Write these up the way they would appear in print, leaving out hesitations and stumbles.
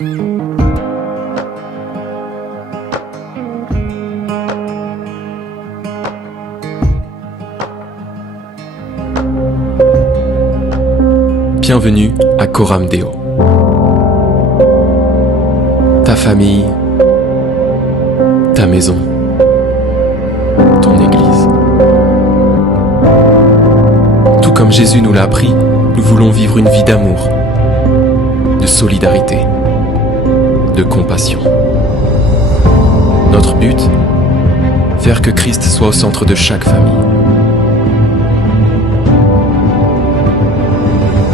Bienvenue à Coram Deo. Ta famille, ta maison, ton église. Tout comme Jésus nous l'a appris, nous voulons vivre une vie d'amour, de solidarité, de compassion. Notre but, faire que Christ soit au centre de chaque famille.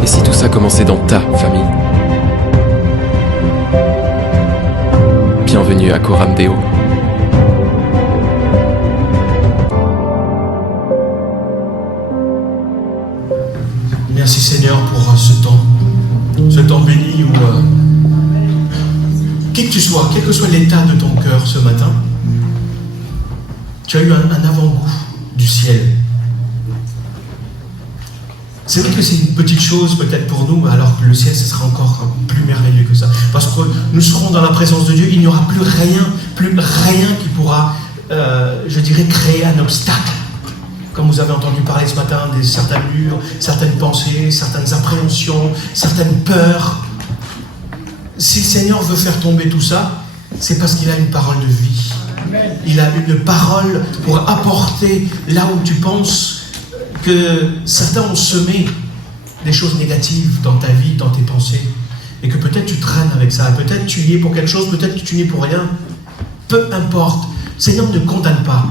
Et si tout ça commençait dans ta famille? Bienvenue à Coram Deo. Merci Seigneur pour ce temps béni où, qui que tu sois, quel que soit l'état de ton cœur ce matin, tu as eu un avant-goût du ciel. C'est vrai que c'est une petite chose peut-être pour nous, alors que le ciel, ce sera encore plus merveilleux que ça. Parce que nous serons dans la présence de Dieu, il n'y aura plus rien qui pourra, je dirais, créer un obstacle. Comme vous avez entendu parler ce matin, certains murs, certaines pensées, certaines appréhensions, certaines peurs. Si le Seigneur veut faire tomber tout ça, c'est parce qu'il a une parole de vie. Il a une parole pour apporter là où tu penses que certains ont semé des choses négatives dans ta vie, dans tes pensées, et que peut-être tu traînes avec ça, peut-être tu y es pour quelque chose, peut-être que tu n'y es pour rien. Peu importe, le Seigneur ne condamne pas.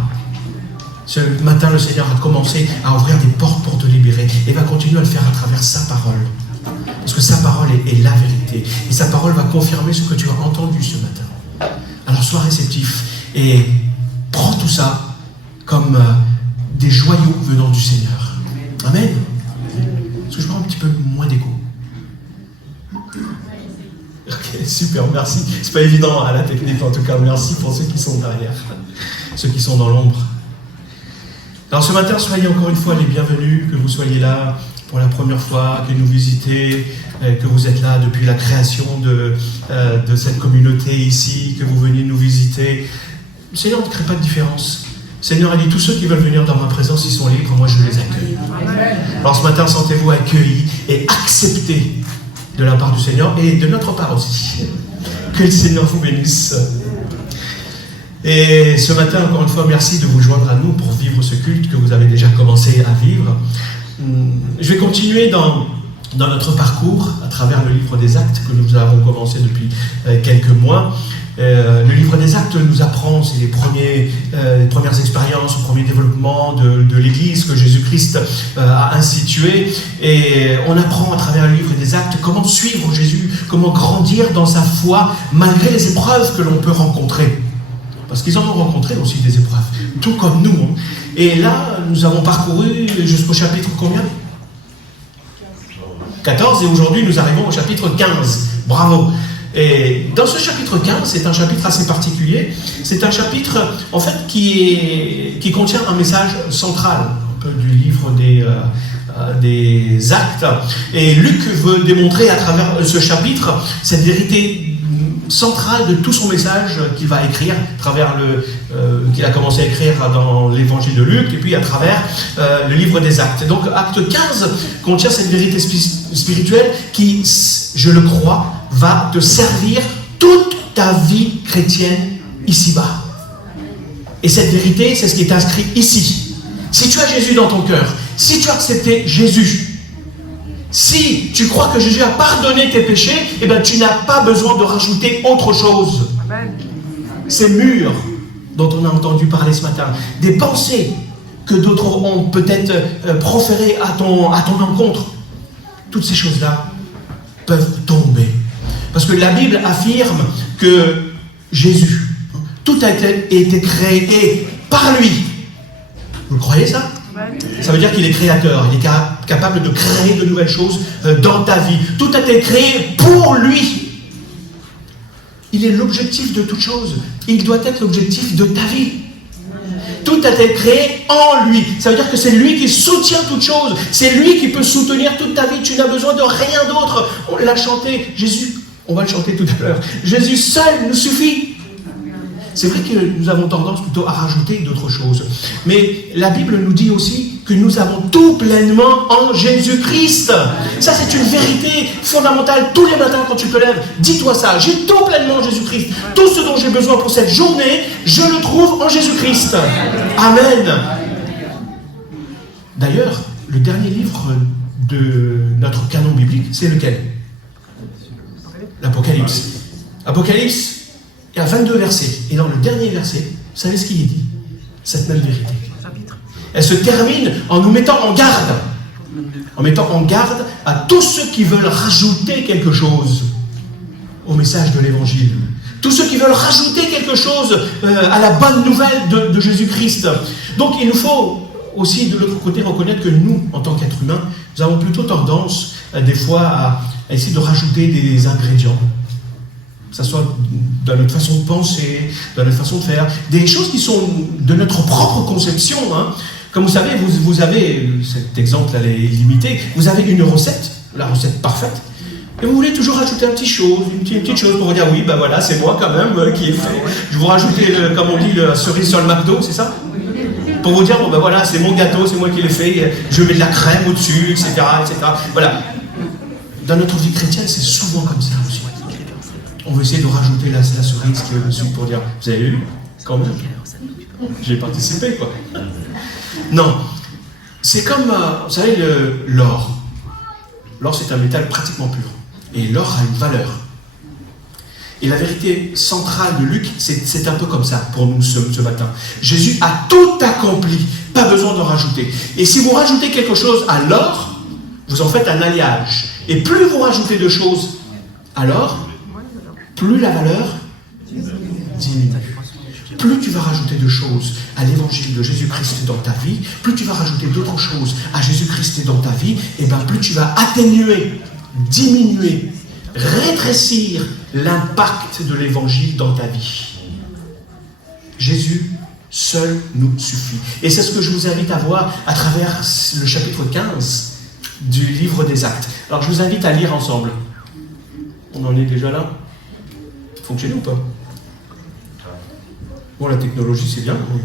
Ce matin, le Seigneur a commencé à ouvrir des portes pour te libérer, et va continuer à le faire à travers sa parole. Parce que sa parole est la vérité, et sa parole va confirmer ce que tu as entendu ce matin. Alors sois réceptif, et prends tout ça comme des joyaux venant du Seigneur. Amen. Est-ce que je prends un petit peu moins d'écho? Ok, super, merci. C'est pas évident à la technique, en tout cas, merci pour ceux qui sont derrière, ceux qui sont dans l'ombre. Alors ce matin, soyez encore une fois les bienvenus, que vous soyez là pour la première fois, que nous visitez, que vous êtes là depuis la création de cette communauté ici, que vous veniez nous visiter. Le Seigneur ne crée pas de différence. Le Seigneur a dit, tous ceux qui veulent venir dans ma présence, ils sont libres, moi je les accueille. Alors ce matin, sentez-vous accueillis et acceptés de la part du Seigneur et de notre part aussi. Que le Seigneur vous bénisse. Et ce matin, encore une fois, merci de vous joindre à nous pour vivre ce culte que vous avez déjà commencé à vivre. Je vais continuer dans notre parcours à travers le livre des Actes que nous avons commencé depuis quelques mois. Le livre des Actes nous apprend, c'est les premières expériences, le premier développement de l'Église que Jésus-Christ a institué. Et on apprend à travers le livre des Actes comment suivre Jésus, comment grandir dans sa foi malgré les épreuves que l'on peut rencontrer. Parce qu'ils en ont rencontré aussi des épreuves, tout comme nous. Hein. Et là, nous avons parcouru jusqu'au chapitre combien ? 14, et aujourd'hui nous arrivons au chapitre 15. Bravo! Et dans ce chapitre 15, c'est un chapitre assez particulier. C'est un chapitre, en fait, qui contient un message central, un peu du livre des Actes. Et Luc veut démontrer à travers ce chapitre cette vérité centrale de tout son message qu'il va écrire à travers qu'il a commencé à écrire dans l'évangile de Luc et puis à travers le livre des Actes. Donc Acte 15 contient cette vérité spirituelle qui, je le crois, va te servir toute ta vie chrétienne ici-bas. Et cette vérité, c'est ce qui est inscrit ici. Si tu as Jésus dans ton cœur, si tu as accepté Jésus, si tu crois que Jésus a pardonné tes péchés, eh bien, tu n'as pas besoin de rajouter autre chose. Amen. Ces murs dont on a entendu parler ce matin, des pensées que d'autres ont peut-être proférées à ton encontre, toutes ces choses-là peuvent tomber. Parce que la Bible affirme que Jésus, tout a été créé par lui. Vous le croyez ça ? Ça veut dire qu'il est créateur, il est capable de créer de nouvelles choses dans ta vie. Tout a été créé pour lui. Il est l'objectif de toute chose. Il doit être l'objectif de ta vie. Tout a été créé en lui. Ça veut dire que c'est lui qui soutient toute chose. C'est lui qui peut soutenir toute ta vie. Tu n'as besoin de rien d'autre. On l'a chanté. Jésus On va le chanter tout à l'heure. Jésus seul nous suffit. C'est vrai que nous avons tendance plutôt à rajouter d'autres choses. Mais la Bible nous dit aussi que nous avons tout pleinement en Jésus-Christ. Ça, c'est une vérité fondamentale. Tous les matins, quand tu te lèves, dis-toi ça. J'ai tout pleinement en Jésus-Christ. Tout ce dont j'ai besoin pour cette journée, je le trouve en Jésus-Christ. Amen. D'ailleurs, le dernier livre de notre canon biblique, c'est lequel? L'Apocalypse. Apocalypse, il y a 22 versets. Et dans le dernier verset, vous savez ce qu'il est dit? Cette même vérité. Elle se termine en nous mettant en garde. En mettant en garde à tous ceux qui veulent rajouter quelque chose au message de l'Évangile. Tous ceux qui veulent rajouter quelque chose à la bonne nouvelle de Jésus-Christ. Donc il nous faut aussi de l'autre côté reconnaître que nous, en tant qu'êtres humains, nous avons plutôt tendance des fois à essayer de rajouter des ingrédients. Que ce soit dans notre façon de penser, dans notre façon de faire, des choses qui sont de notre propre conception. Hein. Comme vous savez, vous avez, cet exemple elle est limité, vous avez une recette, la recette parfaite, et vous voulez toujours rajouter une petite chose pour vous dire, oui, ben voilà, c'est moi quand même qui ai fait. Je vous rajouter, comme on dit, la cerise sur le McDo, c'est ça? Pour vous dire, bon ben voilà, c'est mon gâteau, c'est moi qui l'ai fait, je mets de la crème au-dessus, etc., etc. Voilà. Dans notre vie chrétienne, c'est souvent comme ça aussi. On veut essayer de rajouter la cerise qui est au-dessus pour dire, vous avez eu? Quand même. J'ai participé, quoi. Non. C'est comme, vous savez, l'or. L'or, c'est un métal pratiquement pur. Et l'or a une valeur. Et la vérité centrale de Luc, c'est un peu comme ça pour nous ce matin. Jésus a tout accompli. Pas besoin de rajouter. Et si vous rajoutez quelque chose à l'or, vous en faites un alliage. Et plus vous rajoutez de choses à l'or, plus la valeur diminue. Plus tu vas rajouter de choses à l'évangile de Jésus-Christ dans ta vie, plus tu vas rajouter d'autres choses à Jésus-Christ dans ta vie, et bien plus tu vas atténuer, diminuer, rétrécir l'impact de l'évangile dans ta vie. Jésus seul nous suffit. Et c'est ce que je vous invite à voir à travers le chapitre 15 du livre des Actes. Alors je vous invite à lire ensemble. On en est déjà là? Fonctionne ou pas? Bon, la technologie, c'est bien, mais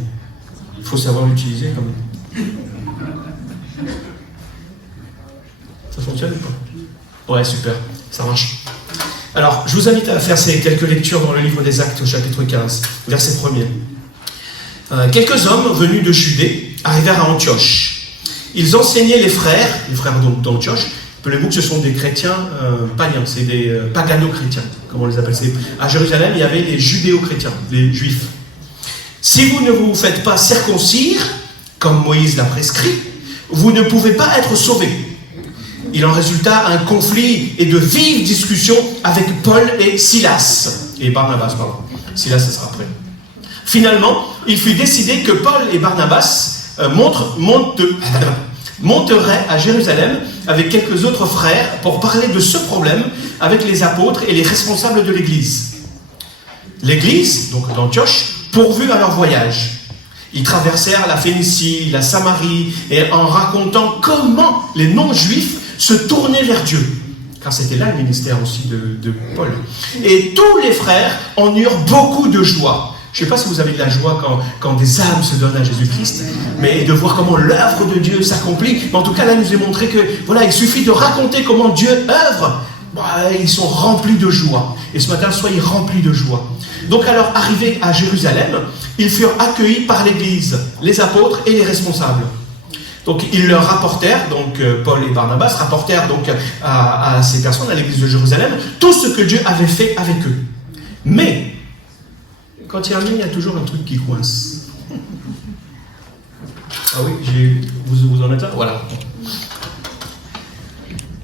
il faut savoir l'utiliser quand même. Ça fonctionne ou pas? Ouais, super, ça marche. Alors, je vous invite à faire ces quelques lectures dans le livre des Actes, au chapitre 15, verset 1er. Quelques hommes venus de Judée arrivèrent à Antioche. Ils enseignaient les frères d'Antioche. Rappelez-vous que ce sont des chrétiens païens, c'est des pagano-chrétiens, comme on les appelle. À Jérusalem, il y avait les judéo-chrétiens, les juifs. Si vous ne vous faites pas circoncire, comme Moïse l'a prescrit, vous ne pouvez pas être sauvés. Il en résulta un conflit et de vives discussions avec Paul et Silas. Et Barnabas, pardon. Silas, ça sera après. Finalement, il fut décidé que Paul et Barnabas monteraient à Jérusalem avec quelques autres frères pour parler de ce problème avec les apôtres et les responsables de l'Église. L'Église, donc d'Antioche, pourvus à leur voyage. Ils traversèrent la Phénicie, la Samarie, et en racontant comment les non-juifs se tournaient vers Dieu. Car c'était là le ministère aussi de Paul. Et tous les frères en eurent beaucoup de joie. Je ne sais pas si vous avez de la joie quand des âmes se donnent à Jésus-Christ, mais de voir comment l'œuvre de Dieu s'accomplit. Mais en tout cas, là, nous est montré que, voilà, il suffit de raconter comment Dieu œuvre. Ils sont remplis de joie. Et ce matin, soyez remplis de joie. Donc alors, arrivés à Jérusalem, ils furent accueillis par l'Église, les apôtres et les responsables. Donc ils leur rapportèrent, donc Paul et Barnabas rapportèrent donc à ces personnes, à l'Église de Jérusalem, tout ce que Dieu avait fait avec eux. Mais, quand il y a un il y a toujours un truc qui coince. Ah oui, vous en êtes là? Voilà.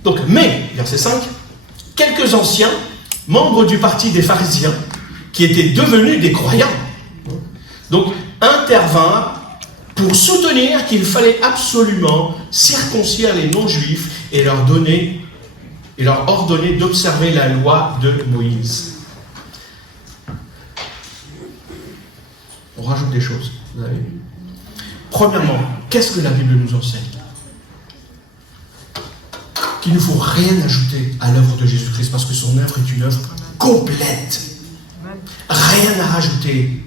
Donc, mais, verset 5, quelques anciens, membres du parti des pharisiens, qui étaient devenus des croyants, donc intervinrent pour soutenir qu'il fallait absolument circoncire les non-juifs et leur ordonner d'observer la loi de Moïse. On rajoute des choses, vous avez vu. Premièrement, qu'est-ce que la Bible nous enseigne? qu'il ne faut rien ajouter à l'œuvre de Jésus-Christ, parce que son œuvre est une œuvre complète. Rien à rajouter.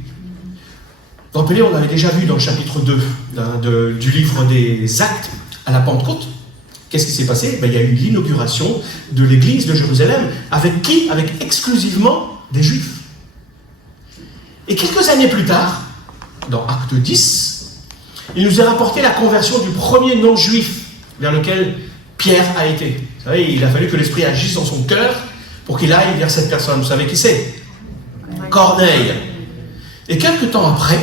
Vous vous rappelez, on avait déjà vu dans le chapitre 2 du livre des Actes, à la Pentecôte, qu'est-ce qui s'est passé? Il y a eu l'inauguration de l'église de Jérusalem. Avec qui? Avec exclusivement des Juifs. Et quelques années plus tard, dans Acte 10, il nous est rapporté la conversion du premier non-juif vers lequel Pierre a été. Vous savez, il a fallu que l'Esprit agisse dans son cœur pour qu'il aille vers cette personne. Vous savez qui c'est? Corneille. Et quelques temps après,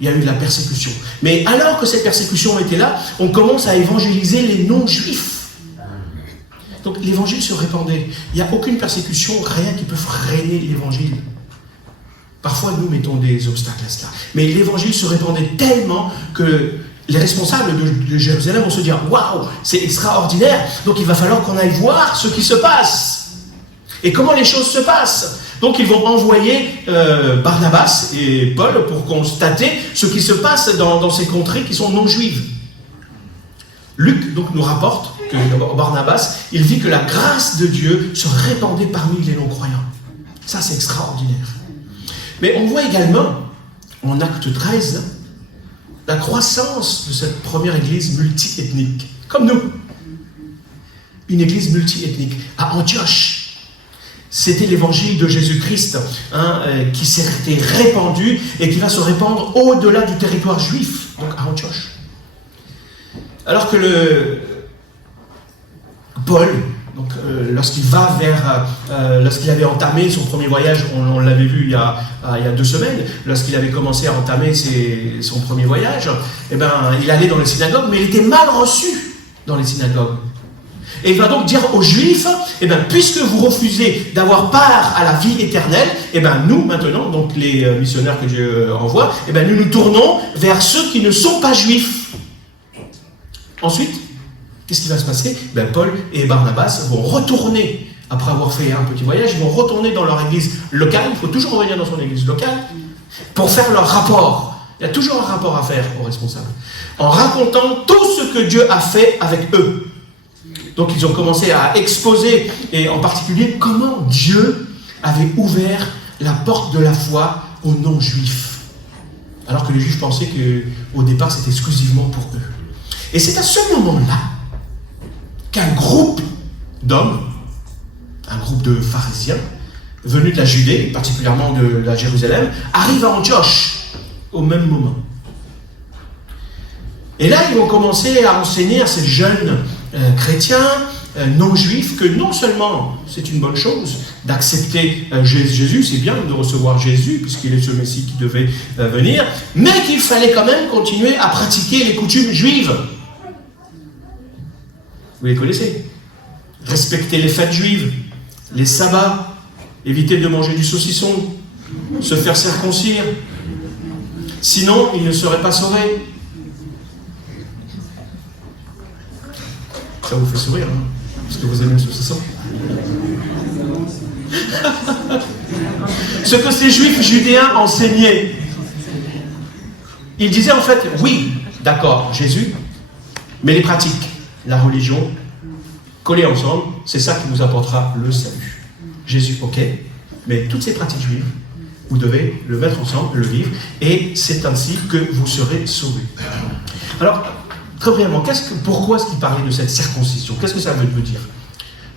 il y a eu de la persécution. Mais alors que cette persécution était là, on commence à évangéliser les non-juifs. Donc l'évangile se répandait. Il n'y a aucune persécution, rien qui peut freiner l'évangile. Parfois, nous mettons des obstacles à cela. Mais l'évangile se répandait tellement que les responsables de Jérusalem vont se dire « Waouh, c'est extraordinaire, donc il va falloir qu'on aille voir ce qui se passe. » Et comment les choses se passent. Donc ils vont envoyer Barnabas et Paul pour constater ce qui se passe dans ces contrées qui sont non juives. Luc donc nous rapporte que Barnabas, il vit que la grâce de Dieu se répandait parmi les non-croyants. Ça c'est extraordinaire. Mais on voit également, en Acte 13, la croissance de cette première église multiethnique, comme nous. Une église multiethnique à Antioche. C'était l'évangile de Jésus-Christ qui s'est répandu et qui va se répandre au-delà du territoire juif, donc à Antioche. Alors que Paul, donc, lorsqu'il va lorsqu'il avait entamé son premier voyage, on l'avait vu il y a 2 semaines, lorsqu'il avait commencé à entamer son premier voyage, il allait dans les synagogues, mais il était mal reçu dans les synagogues. Et il va donc dire aux Juifs, puisque vous refusez d'avoir part à la vie éternelle, nous maintenant, donc les missionnaires que Dieu envoie, nous nous tournons vers ceux qui ne sont pas Juifs. Ensuite, qu'est-ce qui va se passer? Paul et Barnabas vont retourner, après avoir fait un petit voyage, ils vont retourner dans leur église locale, il faut toujours revenir dans son église locale, pour faire leur rapport. Il y a toujours un rapport à faire aux responsables, en racontant tout ce que Dieu a fait avec eux. Donc ils ont commencé à exposer, et en particulier, comment Dieu avait ouvert la porte de la foi aux non-juifs. Alors que les juifs pensaient qu'au départ, c'était exclusivement pour eux. Et c'est à ce moment-là qu'un groupe d'hommes, un groupe de pharisiens, venus de la Judée, particulièrement de la Jérusalem, arrive à Antioche au même moment. Et là, ils vont commencer à enseigner à ces jeunes chrétiens non-juifs que non seulement c'est une bonne chose d'accepter Jésus, c'est bien de recevoir Jésus puisqu'il est ce Messie qui devait venir, mais qu'il fallait quand même continuer à pratiquer les coutumes juives. Vous les connaissez. Respecter les fêtes juives, les sabbats, éviter de manger du saucisson, se faire circoncire. Sinon, ils ne seraient pas sauvés. Ça vous fait sourire, hein, parce que vous aimez le saucisson. Ce que ces juifs judéens enseignaient, ils disaient en fait, oui, d'accord, Jésus, mais les pratiques, la religion, collées ensemble, c'est ça qui vous apportera le salut. Jésus, ok, mais toutes ces pratiques juives, vous devez le mettre ensemble, le vivre, et c'est ainsi que vous serez sauvés. Alors, très brièvement, pourquoi est-ce qu'il parlait de cette circoncision? Qu'est-ce que ça veut dire?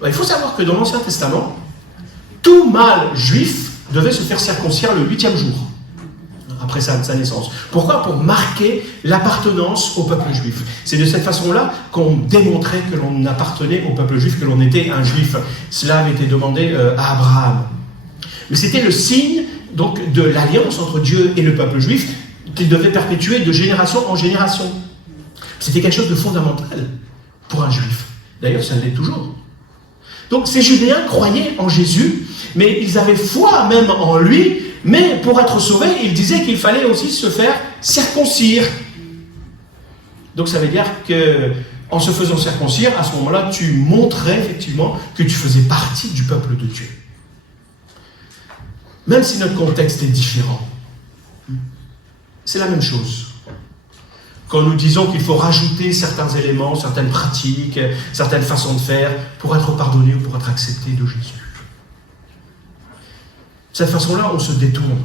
Il faut savoir que dans l'Ancien Testament, tout mâle juif devait se faire circoncire le 8e jour, après sa naissance. Pourquoi? Pour marquer l'appartenance au peuple juif. C'est de cette façon-là qu'on démontrait que l'on appartenait au peuple juif, que l'on était un juif. Cela avait été demandé à Abraham. Mais c'était le signe donc, de l'alliance entre Dieu et le peuple juif qu'il devait perpétuer de génération en génération. C'était quelque chose de fondamental pour un juif. D'ailleurs, ça l'est toujours. Donc ces Judéens croyaient en Jésus, mais ils avaient foi même en lui, mais pour être sauvés, ils disaient qu'il fallait aussi se faire circoncire. Donc ça veut dire qu'en se faisant circoncire, à ce moment-là, tu montrais effectivement que tu faisais partie du peuple de Dieu. Même si notre contexte est différent, c'est la même chose. quand nous disons qu'il faut rajouter certains éléments, certaines pratiques, certaines façons de faire pour être pardonné ou pour être accepté de Jésus. De cette façon-là, on se détourne.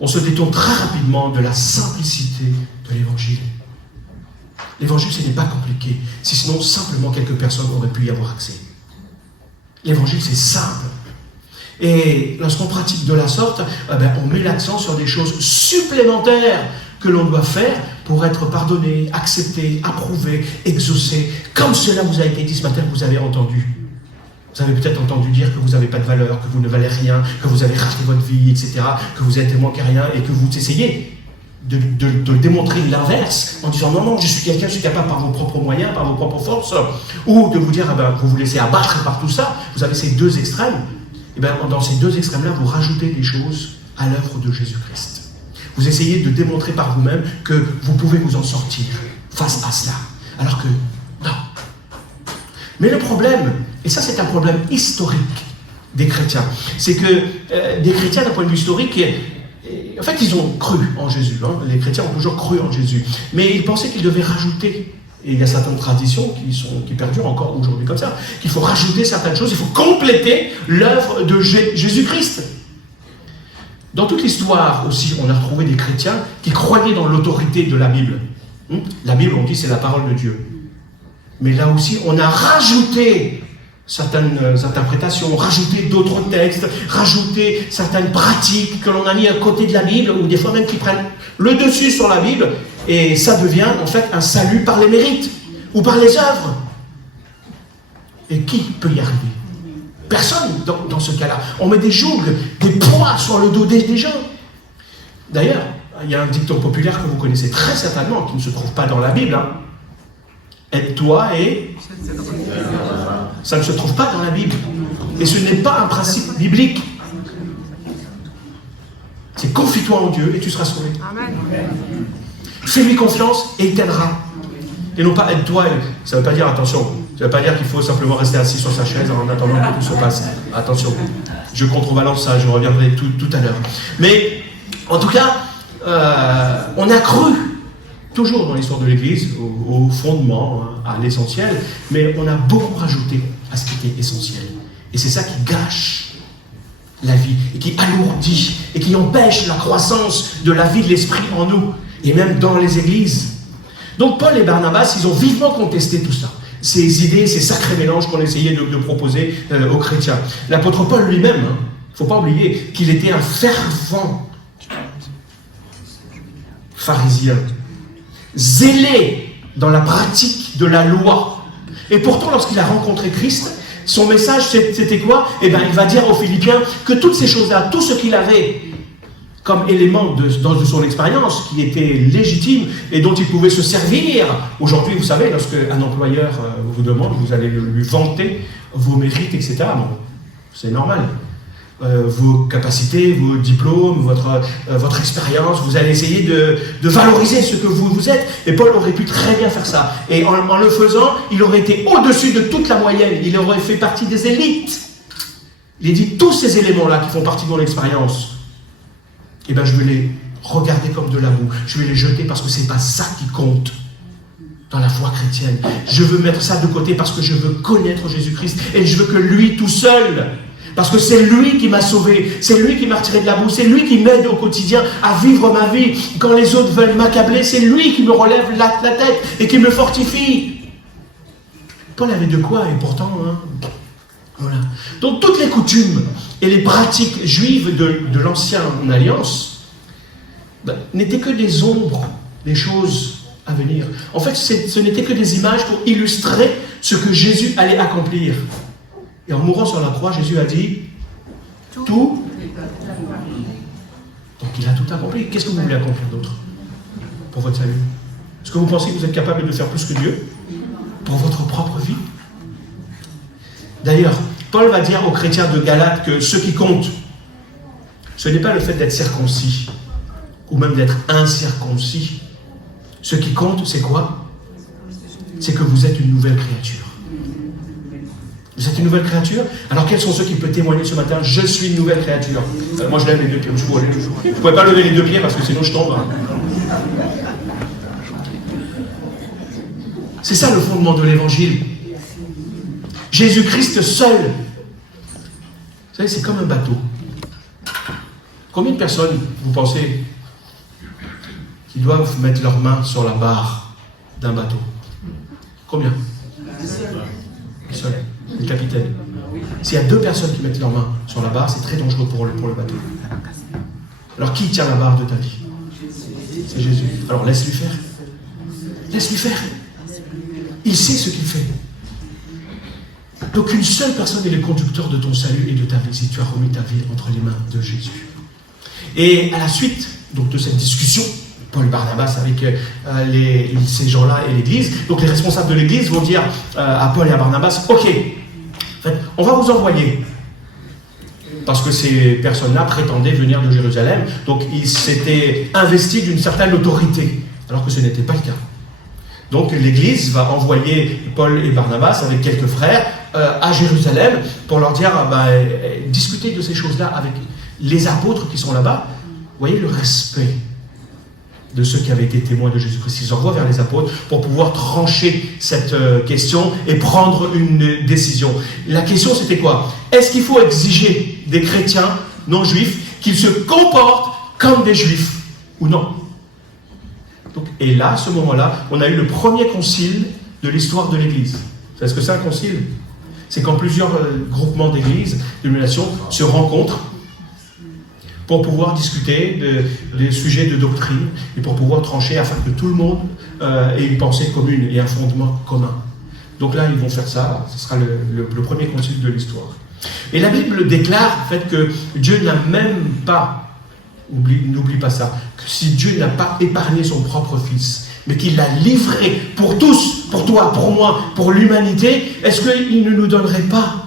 On se détourne très rapidement de la simplicité de l'Évangile. L'Évangile, ce n'est pas compliqué, si sinon simplement quelques personnes auraient pu y avoir accès. L'Évangile, c'est simple. Et lorsqu'on pratique de la sorte, on met l'accent sur des choses supplémentaires que l'on doit faire pour être pardonné, accepté, approuvé, exaucé, comme cela vous a été dit ce matin, que vous avez entendu. Vous avez peut-être entendu dire que vous n'avez pas de valeur, que vous ne valez rien, que vous avez raté votre vie, etc., que vous êtes moins qu'à rien, et que vous essayez de démontrer l'inverse en disant non, je suis quelqu'un, je suis capable par vos propres moyens, par vos propres forces, ou de vous dire, vous vous laissez abattre par tout ça. Vous avez ces deux extrêmes. Et dans ces deux extrêmes-là, vous rajoutez des choses à l'œuvre de Jésus-Christ. Vous essayez de démontrer par vous-même que vous pouvez vous en sortir face à cela. Alors que, non. Mais le problème, et ça c'est un problème historique des chrétiens, c'est que des chrétiens d'un point de vue historique, en fait ils ont cru en Jésus, les chrétiens ont toujours cru en Jésus, mais ils pensaient qu'ils devaient rajouter, et il y a certaines traditions qui perdurent encore aujourd'hui comme ça, qu'il faut rajouter certaines choses, il faut compléter l'œuvre de Jésus-Christ. Dans toute l'histoire aussi, on a retrouvé des chrétiens qui croyaient dans l'autorité de la Bible. La Bible, on dit, c'est la parole de Dieu. Mais là aussi, on a rajouté certaines interprétations, rajouté d'autres textes, rajouté certaines pratiques que l'on a mis à côté de la Bible, ou des fois même qui prennent le dessus sur la Bible, et ça devient en fait un salut par les mérites, ou par les œuvres. Et qui peut y arriver? Personne dans ce cas-là. On met des jougles, des poids sur le dos des gens. D'ailleurs, il y a un dicton populaire que vous connaissez très certainement, qui ne se trouve pas dans la Bible. Aide-toi et... Ça ne se trouve pas dans la Bible. Et ce n'est pas un principe biblique. C'est confie-toi en Dieu et tu seras sauvé. Amen. Fais-lui confiance et il t'aidera. Et non pas aide-toi. Ça ne veut pas dire, attention, ça ne veut pas dire qu'il faut simplement rester assis sur sa chaise en attendant que tout se passe. Attention, je contrebalance ça, je reviendrai tout à l'heure. Mais, en tout cas, on a cru, toujours dans l'histoire de l'Église, au fondement, à l'essentiel, mais on a beaucoup rajouté à ce qui était essentiel. Et c'est ça qui gâche la vie, et qui alourdit, et qui empêche la croissance de la vie de l'esprit en nous, et même dans les églises. Donc Paul et Barnabas, ils ont vivement contesté tout ça. Ces idées, ces sacrés mélanges qu'on essayait de proposer aux chrétiens. L'apôtre Paul lui-même, il ne faut pas oublier qu'il était un fervent pharisien, zélé dans la pratique de la loi. Et pourtant, lorsqu'il a rencontré Christ, son message, c'était quoi? Il va dire aux Philippiens que toutes ces choses-là, tout ce qu'il avait comme élément de son expérience, qui était légitime et dont il pouvait se servir. Aujourd'hui, vous savez, lorsque un employeur vous demande, vous allez lui vanter vos mérites, etc. Bon, c'est normal. Vos capacités, vos diplômes, votre expérience, vous allez essayer de valoriser ce que vous êtes. Et Paul aurait pu très bien faire ça. Et en le faisant, il aurait été au-dessus de toute la moyenne. Il aurait fait partie des élites. Il a dit, tous ces éléments-là qui font partie de mon expérience, je vais les regarder comme de la boue. Je vais les jeter parce que c'est pas ça qui compte dans la foi chrétienne. Je veux mettre ça de côté parce que je veux connaître Jésus-Christ. Et je veux que lui tout seul... Parce que c'est lui qui m'a sauvé, c'est lui qui m'a retiré de la boue, c'est lui qui m'aide au quotidien à vivre ma vie. Quand les autres veulent m'accabler, c'est lui qui me relève la tête et qui me fortifie. Paul avait de quoi, et pourtant, voilà. Donc toutes les coutumes et les pratiques juives de l'ancienne alliance n'étaient que des ombres, des choses à venir. En fait, ce n'était que des images pour illustrer ce que Jésus allait accomplir. Et en mourant sur la croix, Jésus a dit tout. Donc il a tout accompli. Qu'est-ce que vous voulez accomplir d'autre pour votre salut? Est-ce que vous pensez que vous êtes capable de faire plus que Dieu pour votre propre vie? D'ailleurs, Paul va dire aux chrétiens de Galate que ce qui compte, ce n'est pas le fait d'être circoncis ou même d'être incirconcis. Ce qui compte, c'est quoi? C'est que vous êtes une nouvelle créature. Vous êtes une nouvelle créature? Alors quels sont ceux qui peuvent témoigner ce matin? Je suis une nouvelle créature. Moi je lève les deux pieds. Je ne pouvais pas lever les deux pieds parce que sinon je tombe. C'est ça le fondement de l'évangile. Jésus-Christ seul. Vous savez, c'est comme un bateau. Combien de personnes, vous pensez, qui doivent mettre leurs mains sur la barre d'un bateau? Combien? Seul. Le capitaine. S'il y a 2 personnes qui mettent leurs mains sur la barre, c'est très dangereux pour le bateau. Alors qui tient la barre de ta vie? C'est Jésus. Alors laisse-lui faire. Laisse-lui faire. Il sait ce qu'il fait. Donc une seule personne est le conducteur de ton salut et de ta vie, si tu as remis ta vie entre les mains de Jésus. Et à la suite donc, de cette discussion, Paul et Barnabas avec ces gens-là et l'Église, donc les responsables de l'Église vont dire à Paul et à Barnabas, ok, en fait, on va vous envoyer. Parce que ces personnes-là prétendaient venir de Jérusalem, donc ils s'étaient investis d'une certaine autorité, alors que ce n'était pas le cas. Donc l'Église va envoyer Paul et Barnabas avec quelques frères à Jérusalem pour leur dire, discuter de ces choses-là avec les apôtres qui sont là-bas. Vous voyez le respect de ceux qui avaient été témoins de Jésus-Christ. Ils envoient vers les apôtres pour pouvoir trancher cette question et prendre une décision. La question c'était quoi? Est-ce qu'il faut exiger des chrétiens non juifs qu'ils se comportent comme des juifs ou non? Donc, et là, à ce moment-là, on a eu le premier concile de l'histoire de l'Église. Vous savez ce que c'est un concile? C'est quand plusieurs groupements d'églises, dénominations, se rencontrent pour pouvoir discuter des sujets de doctrine et pour pouvoir trancher afin que tout le monde ait une pensée commune et un fondement commun. Donc là, ils vont faire ça, ce sera le premier concile de l'histoire. Et la Bible déclare en fait que Dieu n'a même pas, n'oublie pas ça, que si Dieu n'a pas épargné son propre Fils, mais qu'il l'a livré pour tous, pour toi, pour moi, pour l'humanité, est-ce qu'il ne nous donnerait pas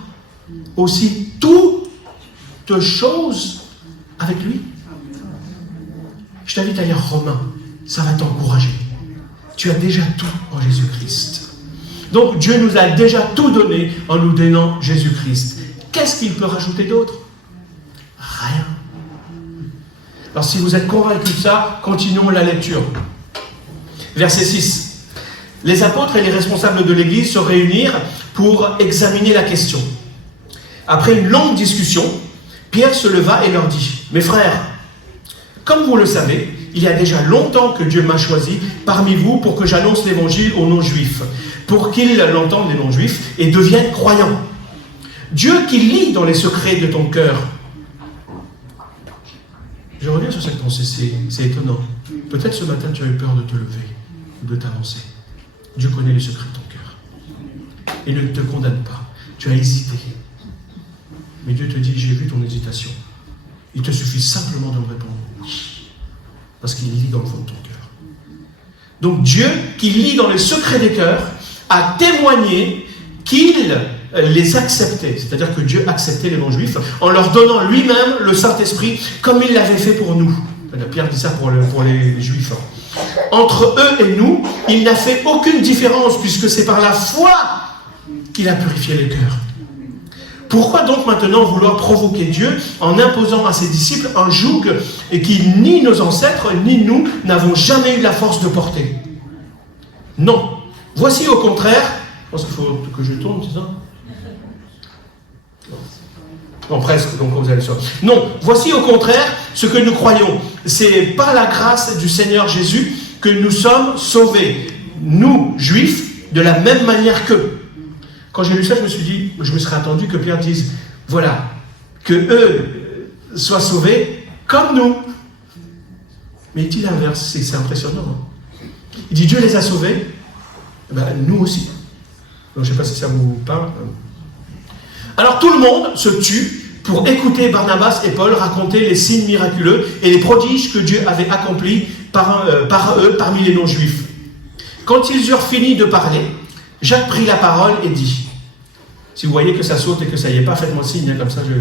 aussi toutes choses avec lui? Je t'invite à lire Romains, ça va t'encourager. Tu as déjà tout en Jésus-Christ. Donc Dieu nous a déjà tout donné en nous donnant Jésus-Christ. Qu'est-ce qu'il peut rajouter d'autre? Rien. Alors si vous êtes convaincus de ça, continuons la lecture. Verset 6. Les apôtres et les responsables de l'Église se réunirent pour examiner la question. Après une longue discussion, Pierre se leva et leur dit, « Mes frères, comme vous le savez, il y a déjà longtemps que Dieu m'a choisi parmi vous pour que j'annonce l'Évangile aux non-juifs, pour qu'ils l'entendent les non-juifs et deviennent croyants. Dieu qui lit dans les secrets de ton cœur. » Je reviens sur cette pensée, c'est étonnant. Peut-être ce matin tu as eu peur de te lever, de t'avancer. Dieu connaît les secrets de ton cœur. Et ne te condamne pas. Tu as hésité. Mais Dieu te dit, j'ai vu ton hésitation. Il te suffit simplement de me répondre oui. Parce qu'il lit dans le fond de ton cœur. Donc Dieu, qui lit dans les secrets des cœurs, a témoigné qu'il les acceptait. C'est-à-dire que Dieu acceptait les non-juifs en leur donnant lui-même le Saint-Esprit comme il l'avait fait pour nous. Pierre dit ça pour les juifs. Entre eux et nous, il n'a fait aucune différence puisque c'est par la foi qu'il a purifié les cœurs. Pourquoi donc maintenant vouloir provoquer Dieu en imposant à ses disciples un joug et qui ni nos ancêtres ni nous n'avons jamais eu la force de porter? Non. Voici au contraire, je pense qu'il faut que je tourne, c'est ça? Non, presque, donc vous allez sur. Non, voici au contraire ce que nous croyons. C'est par la grâce du Seigneur Jésus que nous sommes sauvés, nous, juifs, de la même manière qu'eux. Quand j'ai lu ça, je me serais attendu que Pierre dise, voilà, que eux soient sauvés comme nous. Mais il dit l'inverse, c'est impressionnant. Hein. Il dit, Dieu les a sauvés, nous aussi. Donc, je ne sais pas si ça vous parle. Alors tout le monde se tut pour écouter Barnabas et Paul raconter les signes miraculeux et les prodiges que Dieu avait accomplis par eux parmi les non-juifs. Quand ils eurent fini de parler, Jacques prit la parole et dit, si vous voyez que ça saute et que ça y est pas, faites-moi signe, hein, comme ça je...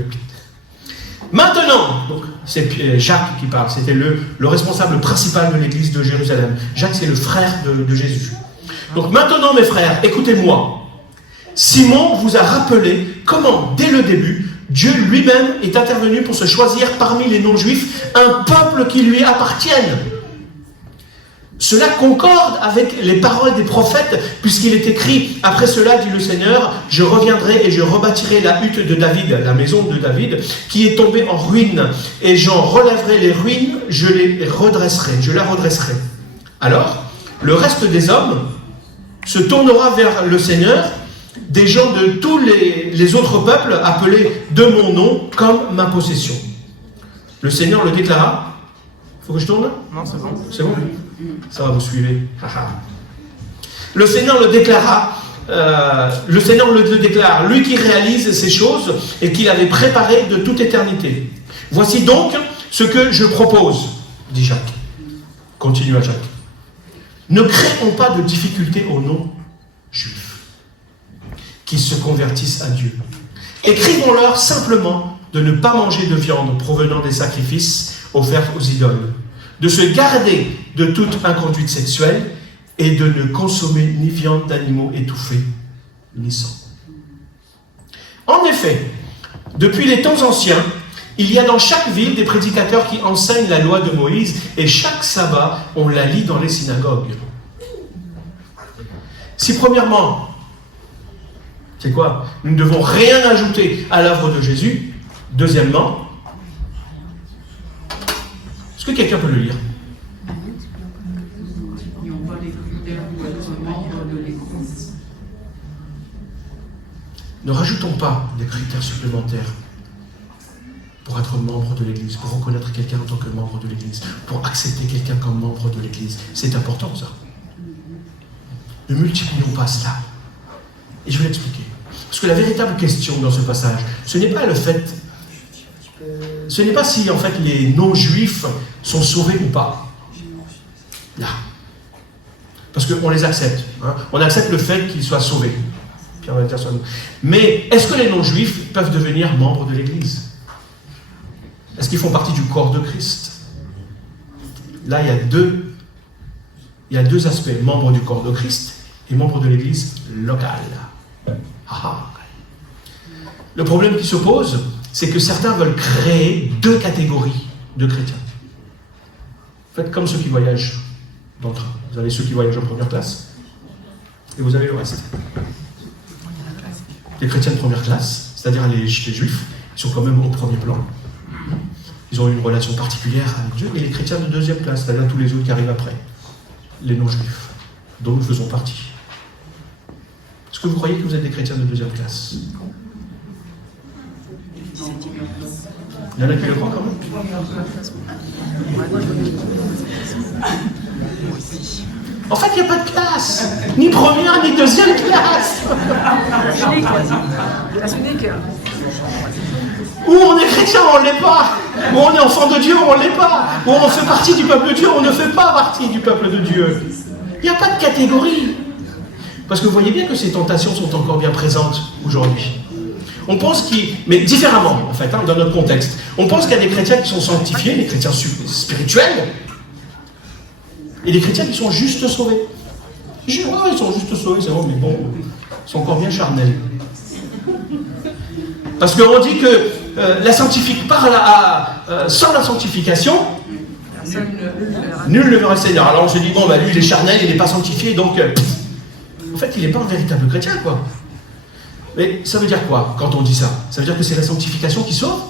Maintenant, donc c'est Jacques qui parle, c'était le responsable principal de l'église de Jérusalem. Jacques, c'est le frère de Jésus. Donc maintenant, mes frères, écoutez-moi. Simon vous a rappelé comment, dès le début, Dieu lui-même est intervenu pour se choisir parmi les non-juifs un peuple qui lui appartienne. Cela concorde avec les paroles des prophètes, puisqu'il est écrit, après cela, dit le Seigneur, je reviendrai et je rebâtirai la hutte de David, la maison de David, qui est tombée en ruine, et j'en relèverai les ruines, je la redresserai. Alors, le reste des hommes se tournera vers le Seigneur, des gens de tous les autres peuples appelés de mon nom comme ma possession. Le Seigneur le déclara. Faut que je tourne? Non, c'est bon. C'est bon? Ça va, vous suivez. Le Seigneur le déclara. Le Seigneur le déclare, lui qui réalise ces choses et qui l'avait préparé de toute éternité. Voici donc ce que je propose, dit Jacques. Continue à Jacques. Ne créons pas de difficultés aux non-juifs qui se convertissent à Dieu. Écrivons-leur simplement de ne pas manger de viande provenant des sacrifices offerts aux idoles, de se garder de toute inconduite sexuelle et de ne consommer ni viande d'animaux étouffés, ni sang. En effet, depuis les temps anciens, il y a dans chaque ville des prédicateurs qui enseignent la loi de Moïse et chaque sabbat, on la lit dans les synagogues. Si premièrement, c'est quoi? Nous ne devons rien ajouter à l'œuvre de Jésus. Deuxièmement, est-ce que quelqu'un peut le lire? Ne rajoutons pas des critères supplémentaires pour être membre de l'Église, pour reconnaître quelqu'un en tant que membre de l'Église, pour accepter quelqu'un comme membre de l'Église. C'est important, ça. Ne multiplions pas cela. Et je vais l'expliquer. Parce que la véritable question dans ce passage, ce n'est pas le fait, ce n'est pas si en fait les non-juifs sont sauvés ou pas. Là. Parce qu'on les accepte. Hein. On accepte le fait qu'ils soient sauvés. Pierre Anderson. Mais est-ce que les non-juifs peuvent devenir membres de l'Église? Est-ce qu'ils font partie du corps de Christ? Là, il y a deux aspects. Membres du corps de Christ et membres de l'Église locale. Le problème qui se pose, c'est que certains veulent créer deux catégories de chrétiens. Faites comme ceux qui voyagent dans le train. Vous avez ceux qui voyagent en première classe et vous avez le reste. Les chrétiens de première classe, c'est-à-dire les juifs, ils sont quand même au premier plan. Ils ont une relation particulière avec Dieu. Et les chrétiens de deuxième classe, c'est-à-dire tous les autres qui arrivent après, les non-juifs, dont nous faisons partie. Est-ce que vous croyez que vous êtes des chrétiens de deuxième classe? Il y en a qui le croient quand même. En fait, il n'y a pas de classe. Ni première, ni deuxième classe. Ou on est chrétien, ou on ne l'est pas. Ou on est enfant de Dieu, ou on ne l'est pas. Ou on fait partie du peuple de Dieu, ou on ne fait pas partie du peuple de Dieu. Il n'y a pas de catégorie. Parce que vous voyez bien que ces tentations sont encore bien présentes aujourd'hui. On pense mais différemment, en fait, dans notre contexte. On pense qu'il y a des chrétiens qui sont sanctifiés, des chrétiens spirituels, et des chrétiens qui sont juste sauvés. Ils sont juste sauvés, c'est vrai, mais bon, ils sont encore bien charnels. Parce qu'on dit que sans la sanctification, nul ne verra le Seigneur. Alors on se dit, bon, lui il est charnel, il n'est pas sanctifié, donc en fait il n'est pas un véritable chrétien, quoi. Mais ça veut dire quoi quand on dit ça? Ça veut dire que c'est la sanctification qui sauve?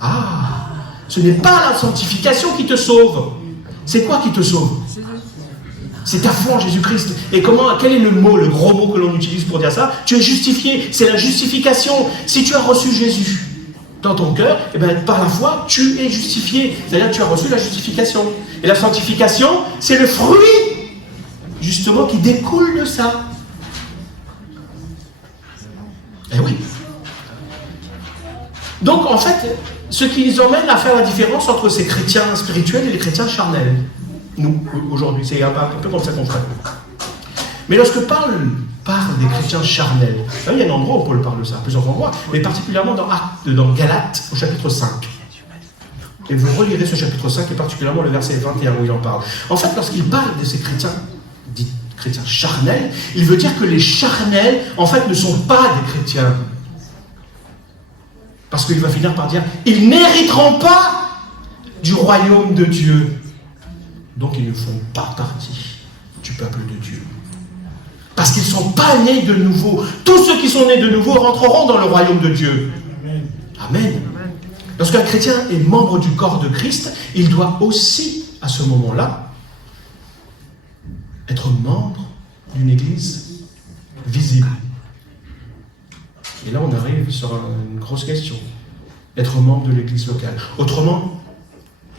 Ah, ce n'est pas la sanctification qui te sauve. C'est quoi qui te sauve? C'est ta foi en Jésus-Christ. Et quel est le gros mot que l'on utilise pour dire ça? Tu es justifié, c'est la justification. Si tu as reçu Jésus dans ton cœur, et bien, par la foi, tu es justifié. C'est-à-dire que tu as reçu la justification. Et la sanctification, c'est le fruit, justement, qui découle de ça. Eh oui. Donc, en fait, ce qui nous emmène à faire la différence entre ces chrétiens spirituels et les chrétiens charnels. Nous, aujourd'hui, c'est un peu comme ça qu'on ferait. Mais lorsque Paul parle des chrétiens charnels, il y a un endroit où Paul parle de ça, plusieurs endroits, mais particulièrement dans Galates, au chapitre 5. Et vous relirez ce chapitre 5, et particulièrement le verset 21 où il en parle. En fait, lorsqu'il parle de ces chrétiens, dits chrétiens charnels, il veut dire que les charnels, en fait, ne sont pas des chrétiens. Parce qu'il va finir par dire, ils n'hériteront pas du royaume de Dieu. Donc ils ne font pas partie du peuple de Dieu. Parce qu'ils ne sont pas nés de nouveau. Tous ceux qui sont nés de nouveau rentreront dans le royaume de Dieu. Amen. Lorsqu'un chrétien est membre du corps de Christ, il doit aussi, à ce moment-là, être membre d'une église visible. Et là, on arrive sur une grosse question. Être membre de l'église locale. Autrement,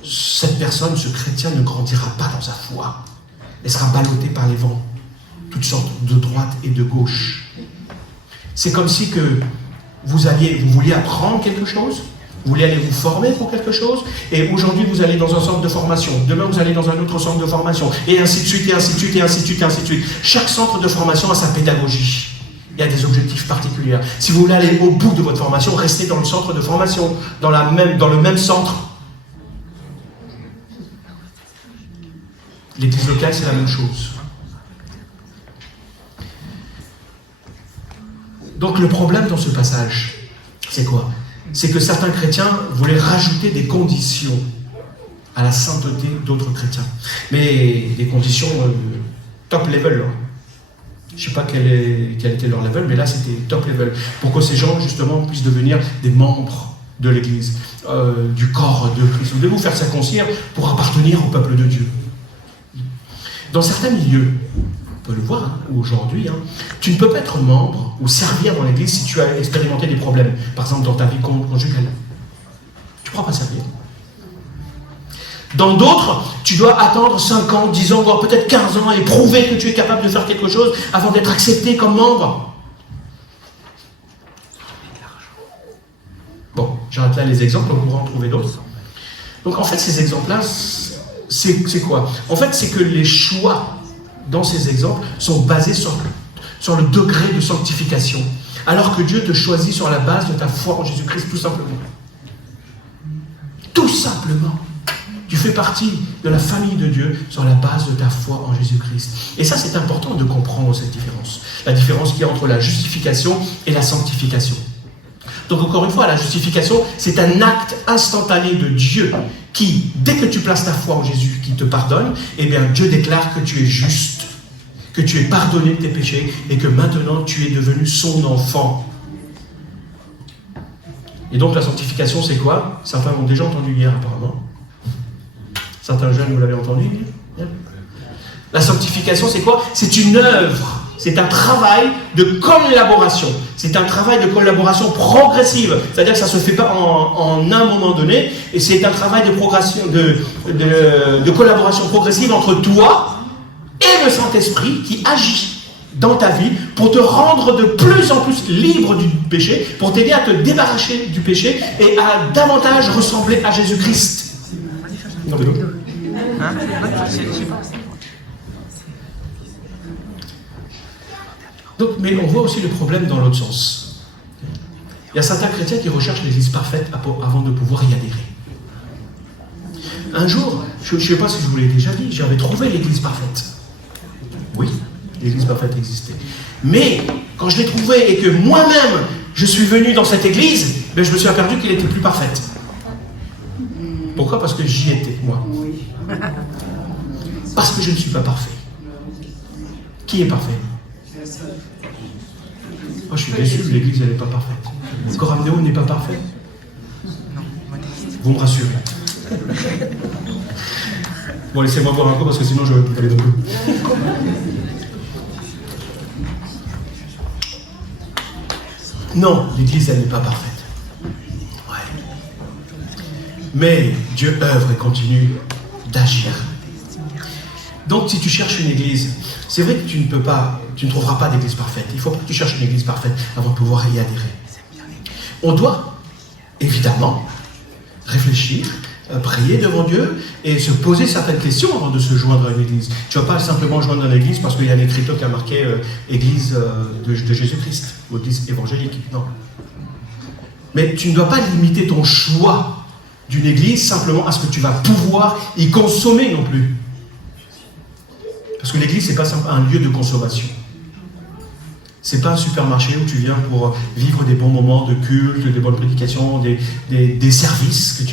cette personne, ce chrétien, ne grandira pas dans sa foi. Elle sera ballottée par les vents, toutes sortes de droite et de gauche. C'est comme si que vous vouliez apprendre quelque chose, vous voulez aller vous former pour quelque chose, et aujourd'hui vous allez dans un centre de formation, demain vous allez dans un autre centre de formation, et ainsi de suite, et ainsi de suite, et ainsi de suite, et ainsi de suite. Chaque centre de formation a sa pédagogie. Il y a des objectifs particuliers. Si vous voulez aller au bout de votre formation, restez dans le centre de formation, dans le même centre. L'église locale, c'est la même chose. Donc le problème dans ce passage, c'est quoi? C'est que certains chrétiens voulaient rajouter des conditions à la sainteté d'autres chrétiens. Mais des conditions top level. Je ne sais pas quel était leur level, mais là c'était top level. Pour que ces gens, justement, puissent devenir des membres de l'Église, du corps de Christ. Vous devez vous faire circoncire pour appartenir au peuple de Dieu. Dans certains milieux, on peut le voir aujourd'hui, tu ne peux pas être membre ou servir dans l'Église si tu as expérimenté des problèmes. Par exemple, dans ta vie conjugale. Tu ne pourras pas servir. Dans d'autres, tu dois attendre 5 ans, 10 ans, voire peut-être 15 ans et prouver que tu es capable de faire quelque chose avant d'être accepté comme membre. Bon, j'arrête là les exemples, on pourra en trouver d'autres. Donc en fait, ces exemples-là, c'est quoi? En fait, c'est que les choix dans ces exemples sont basés sur le degré de sanctification. Alors que Dieu te choisit sur la base de ta foi en Jésus-Christ, tout simplement. Tout simplement. Tu fais partie de la famille de Dieu sur la base de ta foi en Jésus-Christ. Et ça, c'est important de comprendre cette différence. La différence qu'il y a entre la justification et la sanctification. Donc encore une fois, la justification, c'est un acte instantané de Dieu qui, dès que tu places ta foi en Jésus, qui te pardonne, eh bien Dieu déclare que tu es juste, que tu es pardonné de tes péchés et que maintenant tu es devenu son enfant. Et donc la sanctification, c'est quoi? Certains l'ont déjà entendu hier apparemment. Certains jeunes, vous l'avez entendu hier. La sanctification, c'est quoi? C'est une œuvre. C'est un travail de collaboration. C'est un travail de collaboration progressive. C'est-à-dire que ça ne se fait pas en un moment donné. Et c'est un travail de collaboration progressive entre toi et le Saint-Esprit qui agit dans ta vie pour te rendre de plus en plus libre du péché, pour t'aider à te débarrasser du péché et à davantage ressembler à Jésus-Christ. Donc, mais on voit aussi le problème dans l'autre sens. Il y a certains chrétiens qui recherchent l'Église parfaite avant de pouvoir y adhérer. Un jour, je ne sais pas si je vous l'ai déjà dit, j'avais trouvé l'Église parfaite. Oui, l'Église parfaite existait. Mais quand je l'ai trouvée et que moi-même, je suis venu dans cette Église, ben, je me suis aperçu qu'elle n'était plus parfaite. Pourquoi? Parce que j'y étais, moi. Parce que je ne suis pas parfait. Qui est parfait? Oh, je suis déçu, l'Église elle n'est pas parfaite. Coramnéo n'est pas parfait. Vous me rassurez. Bon, laissez-moi voir un peu parce que sinon je vais plus aller d'un coup. Non, l'Église elle n'est pas parfaite. Ouais. Mais Dieu œuvre et continue d'agir. Donc si tu cherches une Église, c'est vrai que tu ne trouveras pas d'église parfaite. Il faut pas que tu cherches une église parfaite avant de pouvoir y adhérer. On doit, évidemment, réfléchir, prier devant Dieu et se poser certaines questions avant de se joindre à une église. Tu ne vas pas simplement joindre à une église parce qu'il y a un écriteau qui a marqué église de Jésus-Christ, ou église évangélique. Non. Mais tu ne dois pas limiter ton choix d'une église simplement à ce que tu vas pouvoir y consommer non plus. Parce que l'église, ce n'est pas simplement un lieu de consommation. Ce n'est pas un supermarché où tu viens pour vivre des bons moments de culte, des bonnes prédications, des services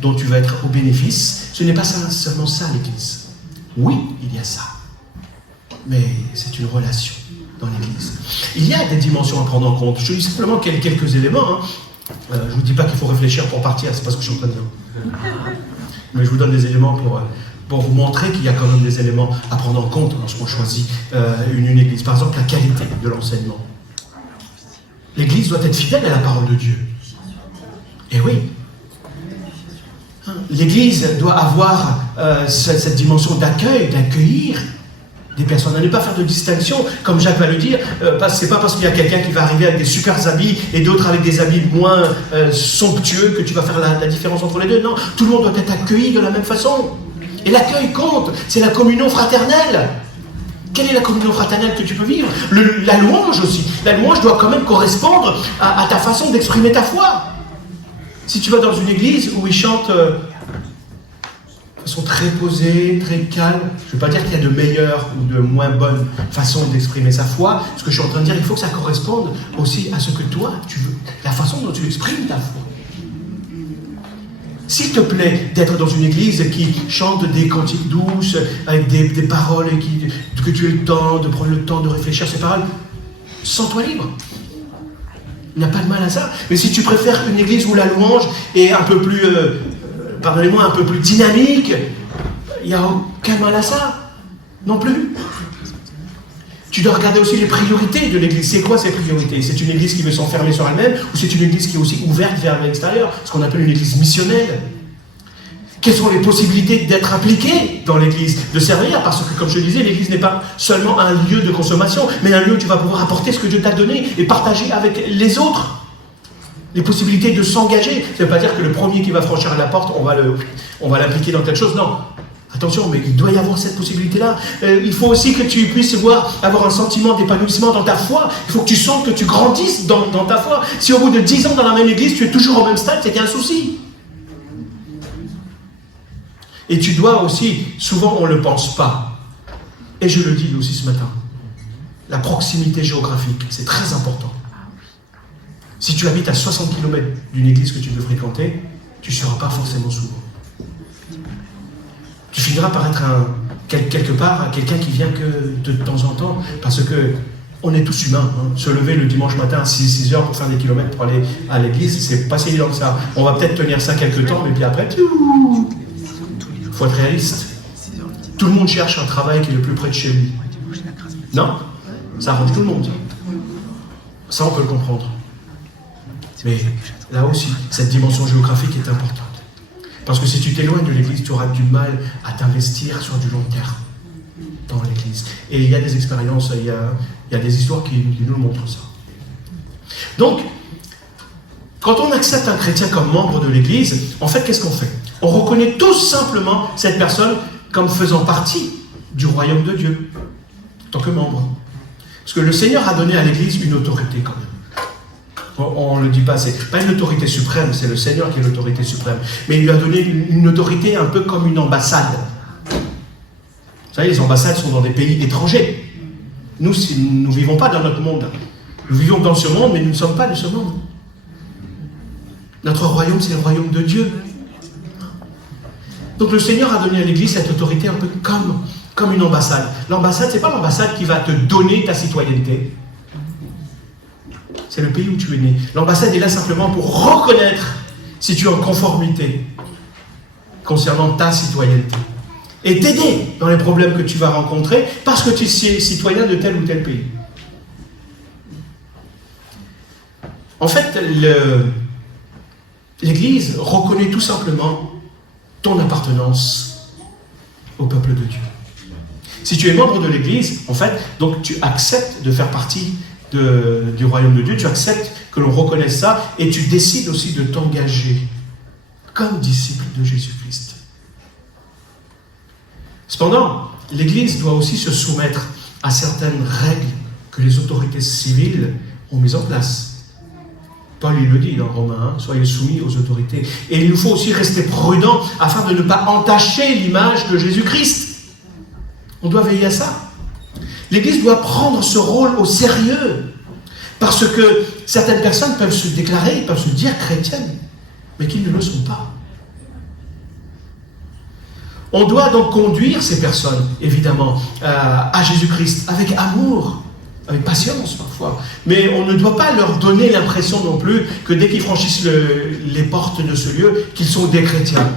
dont tu vas être au bénéfice. Ce n'est pas seulement ça, l'église. Oui, il y a ça. Mais c'est une relation dans l'Église. Il y a des dimensions à prendre en compte. Je dis simplement quelques éléments. Je ne vous dis pas qu'il faut réfléchir pour partir, c'est pas ce que je suis en train de dire. Mais je vous donne des éléments pour vous montrer qu'il y a quand même des éléments à prendre en compte lorsqu'on choisit une église. Par exemple, la qualité de l'enseignement. L'église doit être fidèle à la parole de Dieu. Et oui. L'église doit avoir cette dimension d'accueil, d'accueillir des personnes, à ne pas faire de distinction, comme Jacques va le dire. C'est pas parce qu'il y a quelqu'un qui va arriver avec des super habits et d'autres avec des habits moins somptueux que tu vas faire la différence entre les deux. Non, tout le monde doit être accueilli de la même façon. Et l'accueil compte, c'est la communion fraternelle. Quelle est la communion fraternelle que tu peux vivre? La louange aussi. La louange doit quand même correspondre à ta façon d'exprimer ta foi. Si tu vas dans une église où ils chantent de façon très posée, très calme, je ne veux pas dire qu'il y a de meilleures ou de moins bonnes façons d'exprimer sa foi. Ce que je suis en train de dire, il faut que ça corresponde aussi à ce que toi, tu veux, la façon dont tu exprimes ta foi. S'il te plaît d'être dans une église qui chante des cantiques douces, avec des paroles, que tu aies le temps de prendre le temps de réfléchir à ces paroles, sens-toi libre. Il n'y a pas de mal à ça. Mais si tu préfères une église où la louange est un peu plus, pardonnez-moi, un peu plus dynamique, il n'y a aucun mal à ça. Non plus. Tu dois regarder aussi les priorités de l'église. C'est quoi ces priorités? C'est une église qui veut s'enfermer sur elle-même ou c'est une église qui est aussi ouverte vers l'extérieur? Ce qu'on appelle une église missionnelle. Quelles sont les possibilités d'être impliqué dans l'église, de servir? Parce que, comme je le disais, l'église n'est pas seulement un lieu de consommation, mais un lieu où tu vas pouvoir apporter ce que Dieu t'a donné et partager avec les autres. Les possibilités de s'engager. Ça ne veut pas dire que le premier qui va franchir la porte, on va l'impliquer dans quelque chose. Non. Attention, mais il doit y avoir cette possibilité-là. Il faut aussi que tu puisses avoir un sentiment d'épanouissement dans ta foi. Il faut que tu sentes que tu grandisses dans ta foi. Si au bout de 10 ans dans la même église, tu es toujours au même stade, c'est qu'il y a un souci. Et tu dois aussi, souvent on ne le pense pas, et je le dis aussi ce matin, la proximité géographique, c'est très important. Si tu habites à 60 km d'une église que tu veux fréquenter, tu ne seras pas forcément souvent. Tu finiras par être quelque part quelqu'un qui vient que de temps en temps, parce que on est tous humains. Se lever le dimanche matin à 6 heures pour faire des kilomètres pour aller à l'église, c'est pas si évident que ça. On va peut-être tenir ça quelques temps, mais puis après, il faut être réaliste. Tout le monde cherche un travail qui est le plus près de chez lui. Non, ça arrange tout le monde. Ça, on peut le comprendre. Mais là aussi, cette dimension géographique est importante. Parce que si tu t'éloignes de l'église, tu auras du mal à t'investir sur du long terme dans l'église. Et il y a des expériences, il y a des histoires qui nous montrent ça. Donc, quand on accepte un chrétien comme membre de l'église, en fait, qu'est-ce qu'on fait? On reconnaît tout simplement cette personne comme faisant partie du royaume de Dieu, en tant que membre. Parce que le Seigneur a donné à l'église une autorité quand même. On ne le dit pas, c'est pas une autorité suprême, c'est le Seigneur qui est l'autorité suprême. Mais il lui a donné une autorité un peu comme une ambassade. Vous savez, les ambassades sont dans des pays étrangers. Nous ne vivons pas dans notre monde. Nous vivons dans ce monde, mais nous ne sommes pas de ce monde. Notre royaume, c'est le royaume de Dieu. Donc le Seigneur a donné à l'Église cette autorité un peu comme une ambassade. L'ambassade, ce n'est pas l'ambassade qui va te donner ta citoyenneté. C'est le pays où tu es né. L'ambassade est là simplement pour reconnaître si tu es en conformité concernant ta citoyenneté. Et t'aider dans les problèmes que tu vas rencontrer parce que tu es citoyen de tel ou tel pays. En fait, l'Église reconnaît tout simplement ton appartenance au peuple de Dieu. Si tu es membre de l'Église, en fait, donc tu acceptes de faire partie du royaume de Dieu, tu acceptes que l'on reconnaisse ça et tu décides aussi de t'engager comme disciple de Jésus-Christ. Cependant, l'Église doit aussi se soumettre à certaines règles que les autorités civiles ont mises en place. Paul, il le dit dans Romains 1, soyez soumis aux autorités. Et il nous faut aussi rester prudents afin de ne pas entacher l'image de Jésus-Christ. On doit veiller à ça. L'Église doit prendre ce rôle au sérieux. Parce que certaines personnes peuvent se déclarer, peuvent se dire chrétiennes, mais qui ne le sont pas. On doit donc conduire ces personnes, évidemment, à Jésus-Christ, avec amour, avec patience parfois. Mais on ne doit pas leur donner l'impression non plus que dès qu'ils franchissent les portes de ce lieu, qu'ils sont des chrétiens.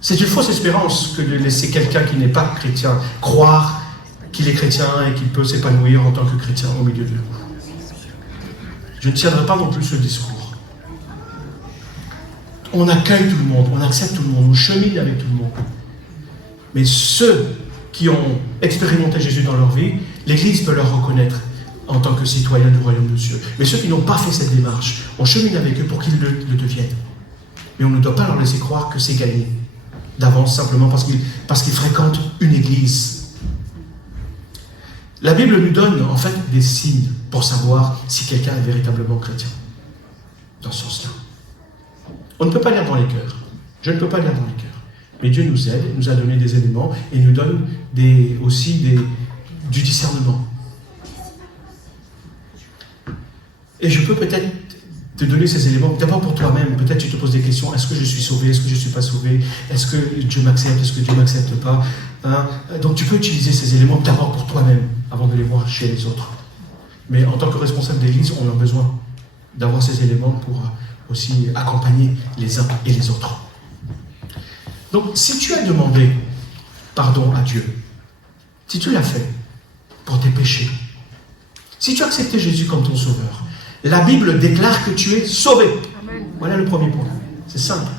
C'est une fausse espérance que de laisser quelqu'un qui n'est pas chrétien croire qu'il est chrétien et qu'il peut s'épanouir en tant que chrétien au milieu de nous. Je ne tiendrai pas non plus ce discours. On accueille tout le monde, on accepte tout le monde, on chemine avec tout le monde. Mais ceux qui ont expérimenté Jésus dans leur vie, l'Église peut leur reconnaître en tant que citoyens du royaume de Dieu. Mais ceux qui n'ont pas fait cette démarche, on chemine avec eux pour qu'ils le deviennent. Mais on ne doit pas leur laisser croire que c'est gagné d'avance simplement parce qu'ils fréquentent une Église. La Bible nous donne en fait des signes pour savoir si quelqu'un est véritablement chrétien. Dans ce sens-là. On ne peut pas lire dans les cœurs. Je ne peux pas lire dans les cœurs. Mais Dieu nous aide, nous a donné des éléments et nous donne aussi du discernement. Et je peux peut-être te donner ces éléments, d'abord pour toi-même. Peut-être tu te poses des questions. Est-ce que je suis sauvé? Est-ce que je ne suis pas sauvé? Est-ce que Dieu m'accepte? Est-ce que Dieu ne m'accepte pas? Donc tu peux utiliser ces éléments d'abord pour toi-même, avant de les voir chez les autres. Mais en tant que responsable d'église, on a besoin d'avoir ces éléments pour aussi accompagner les uns et les autres. Donc, si tu as demandé pardon à Dieu, si tu l'as fait pour tes péchés, si tu as accepté Jésus comme ton sauveur, la Bible déclare que tu es sauvé. Amen. Voilà le premier point. C'est simple.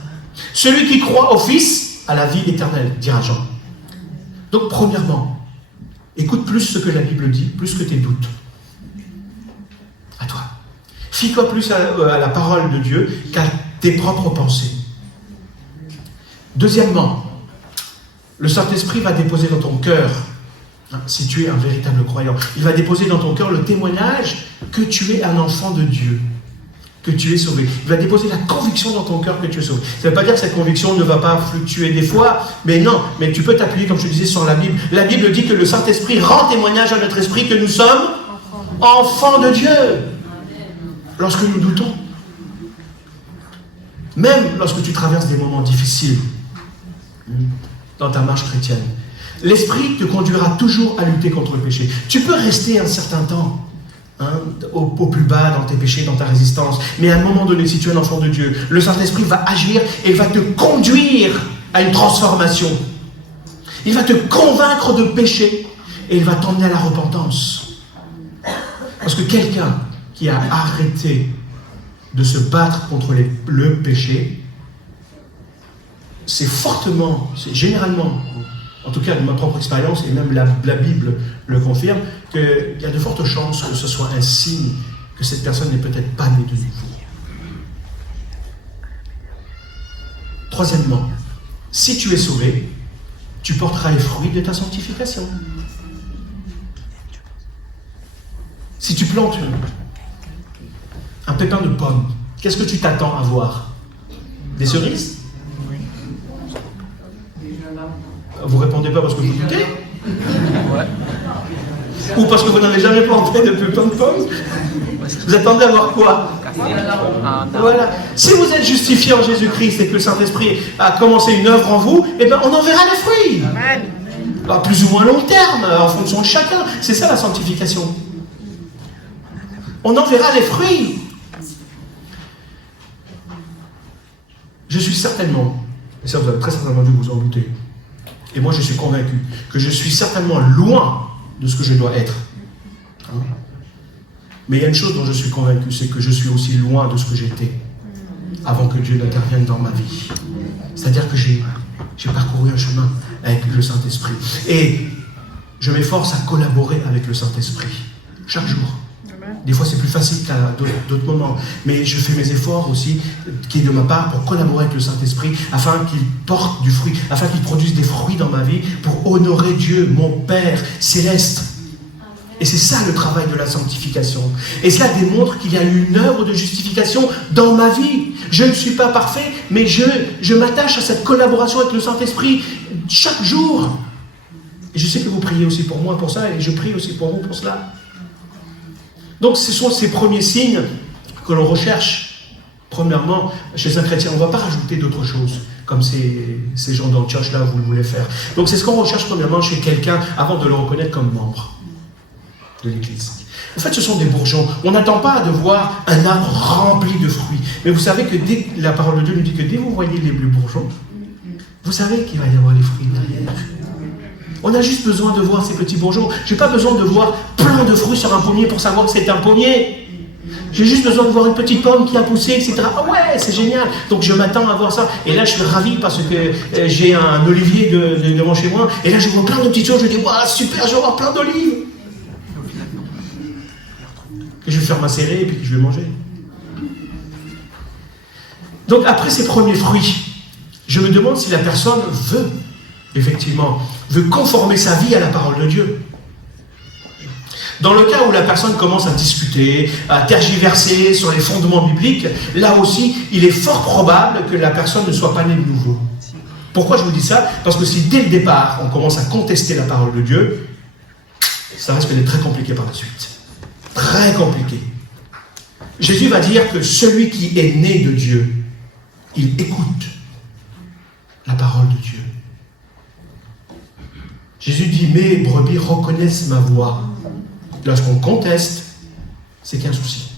Celui qui croit au Fils a la vie éternelle, dira Jean. Donc, premièrement, écoute plus ce que la Bible dit, plus que tes doutes. À toi. Fie-toi plus à la parole de Dieu qu'à tes propres pensées. Deuxièmement, le Saint-Esprit va déposer dans ton cœur, si tu es un véritable croyant, il va déposer dans ton cœur le témoignage que tu es un enfant de Dieu, que tu es sauvé. Il va déposer la conviction dans ton cœur que tu es sauvé. Ça ne veut pas dire que cette conviction ne va pas fluctuer des fois, mais non, mais tu peux t'appuyer, comme je disais, sur la Bible. La Bible dit que le Saint-Esprit rend témoignage à notre esprit que nous sommes enfants de Dieu. Lorsque nous doutons, même lorsque tu traverses des moments difficiles dans ta marche chrétienne, l'Esprit te conduira toujours à lutter contre le péché. Tu peux rester un certain temps au plus bas dans tes péchés, dans ta résistance, mais à un moment donné, si tu es un enfant de Dieu, le Saint-Esprit va agir et va te conduire à une transformation. Il va te convaincre de péché et il va t'emmener à la repentance. Parce que quelqu'un qui a arrêté de se battre contre le péché, c'est généralement, en tout cas de ma propre expérience, et même la Bible le confirme, qu'il y a de fortes chances que ce soit un signe que cette personne n'est peut-être pas née de nouveau. Troisièmement, si tu es sauvé, tu porteras les fruits de ta sanctification. Si tu plantes un pépin de pomme, qu'est-ce que tu t'attends à voir? Des cerises? Vous répondez pas parce que vous doutez? Ouais. Ou parce que vous n'avez jamais planté de pépin de pomme? Vous attendez à voir quoi? Voilà. Si vous êtes justifié en Jésus-Christ et que le Saint-Esprit a commencé une œuvre en vous, eh bien on en verra les fruits. À plus ou moins long terme, en fonction de chacun. C'est ça la sanctification. On en verra les fruits. Je suis certainement, et ça vous avez très certainement dû vous en douter, et moi je suis convaincu que je suis certainement loin de ce que je dois être. Mais il y a une chose dont je suis convaincu, c'est que je suis aussi loin de ce que j'étais avant que Dieu n'intervienne dans ma vie. C'est-à-dire que j'ai parcouru un chemin avec le Saint-Esprit. Et je m'efforce à collaborer avec le Saint-Esprit chaque jour. Des fois, c'est plus facile qu'à d'autres moments. Mais je fais mes efforts aussi, qui est de ma part, pour collaborer avec le Saint-Esprit, afin qu'il porte du fruit, afin qu'il produise des fruits dans ma vie, pour honorer Dieu, mon Père céleste. Et c'est ça le travail de la sanctification. Et cela démontre qu'il y a eu une œuvre de justification dans ma vie. Je ne suis pas parfait, mais je m'attache à cette collaboration avec le Saint-Esprit chaque jour. Et je sais que vous priez aussi pour moi pour ça, et je prie aussi pour vous pour cela. Donc ce sont ces premiers signes que l'on recherche Premièrement, chez un chrétien, on ne va pas rajouter d'autres choses, comme ces gens d'Antioche là, vous le voulez faire. Donc c'est ce qu'on recherche premièrement chez quelqu'un avant de le reconnaître comme membre de l'Église. En fait, ce sont des bourgeons. On n'attend pas de voir un arbre rempli de fruits. Mais vous savez que la parole de Dieu nous dit que dès que vous voyez les bourgeons, vous savez qu'il va y avoir les fruits derrière. On a juste besoin de voir ces petits bourgeons. Je n'ai pas besoin de voir plein de fruits sur un pommier pour savoir que c'est un pommier. J'ai juste besoin de voir une petite pomme qui a poussé, etc. Ah ouais, c'est génial. Donc je m'attends à voir ça. Et là, je suis ravi parce que j'ai un olivier devant chez moi. Et là, je vois plein de petites choses. Je dis, waouh, super, je vais avoir plein d'olives. Que je vais faire macérer et puis que je vais manger. Donc après ces premiers fruits, je me demande si la personne veut conformer sa vie à la parole de Dieu. Dans le cas où la personne commence à discuter, à tergiverser sur les fondements bibliques, là aussi, il est fort probable que la personne ne soit pas née de nouveau. Pourquoi je vous dis ça? Parce que si dès le départ, on commence à contester la parole de Dieu, ça risque d'être très compliqué par la suite. Très compliqué. Jésus va dire que celui qui est né de Dieu, il écoute la parole de Dieu. Jésus dit, mes brebis reconnaissent ma voix. Lorsqu'on conteste, c'est qu'un souci.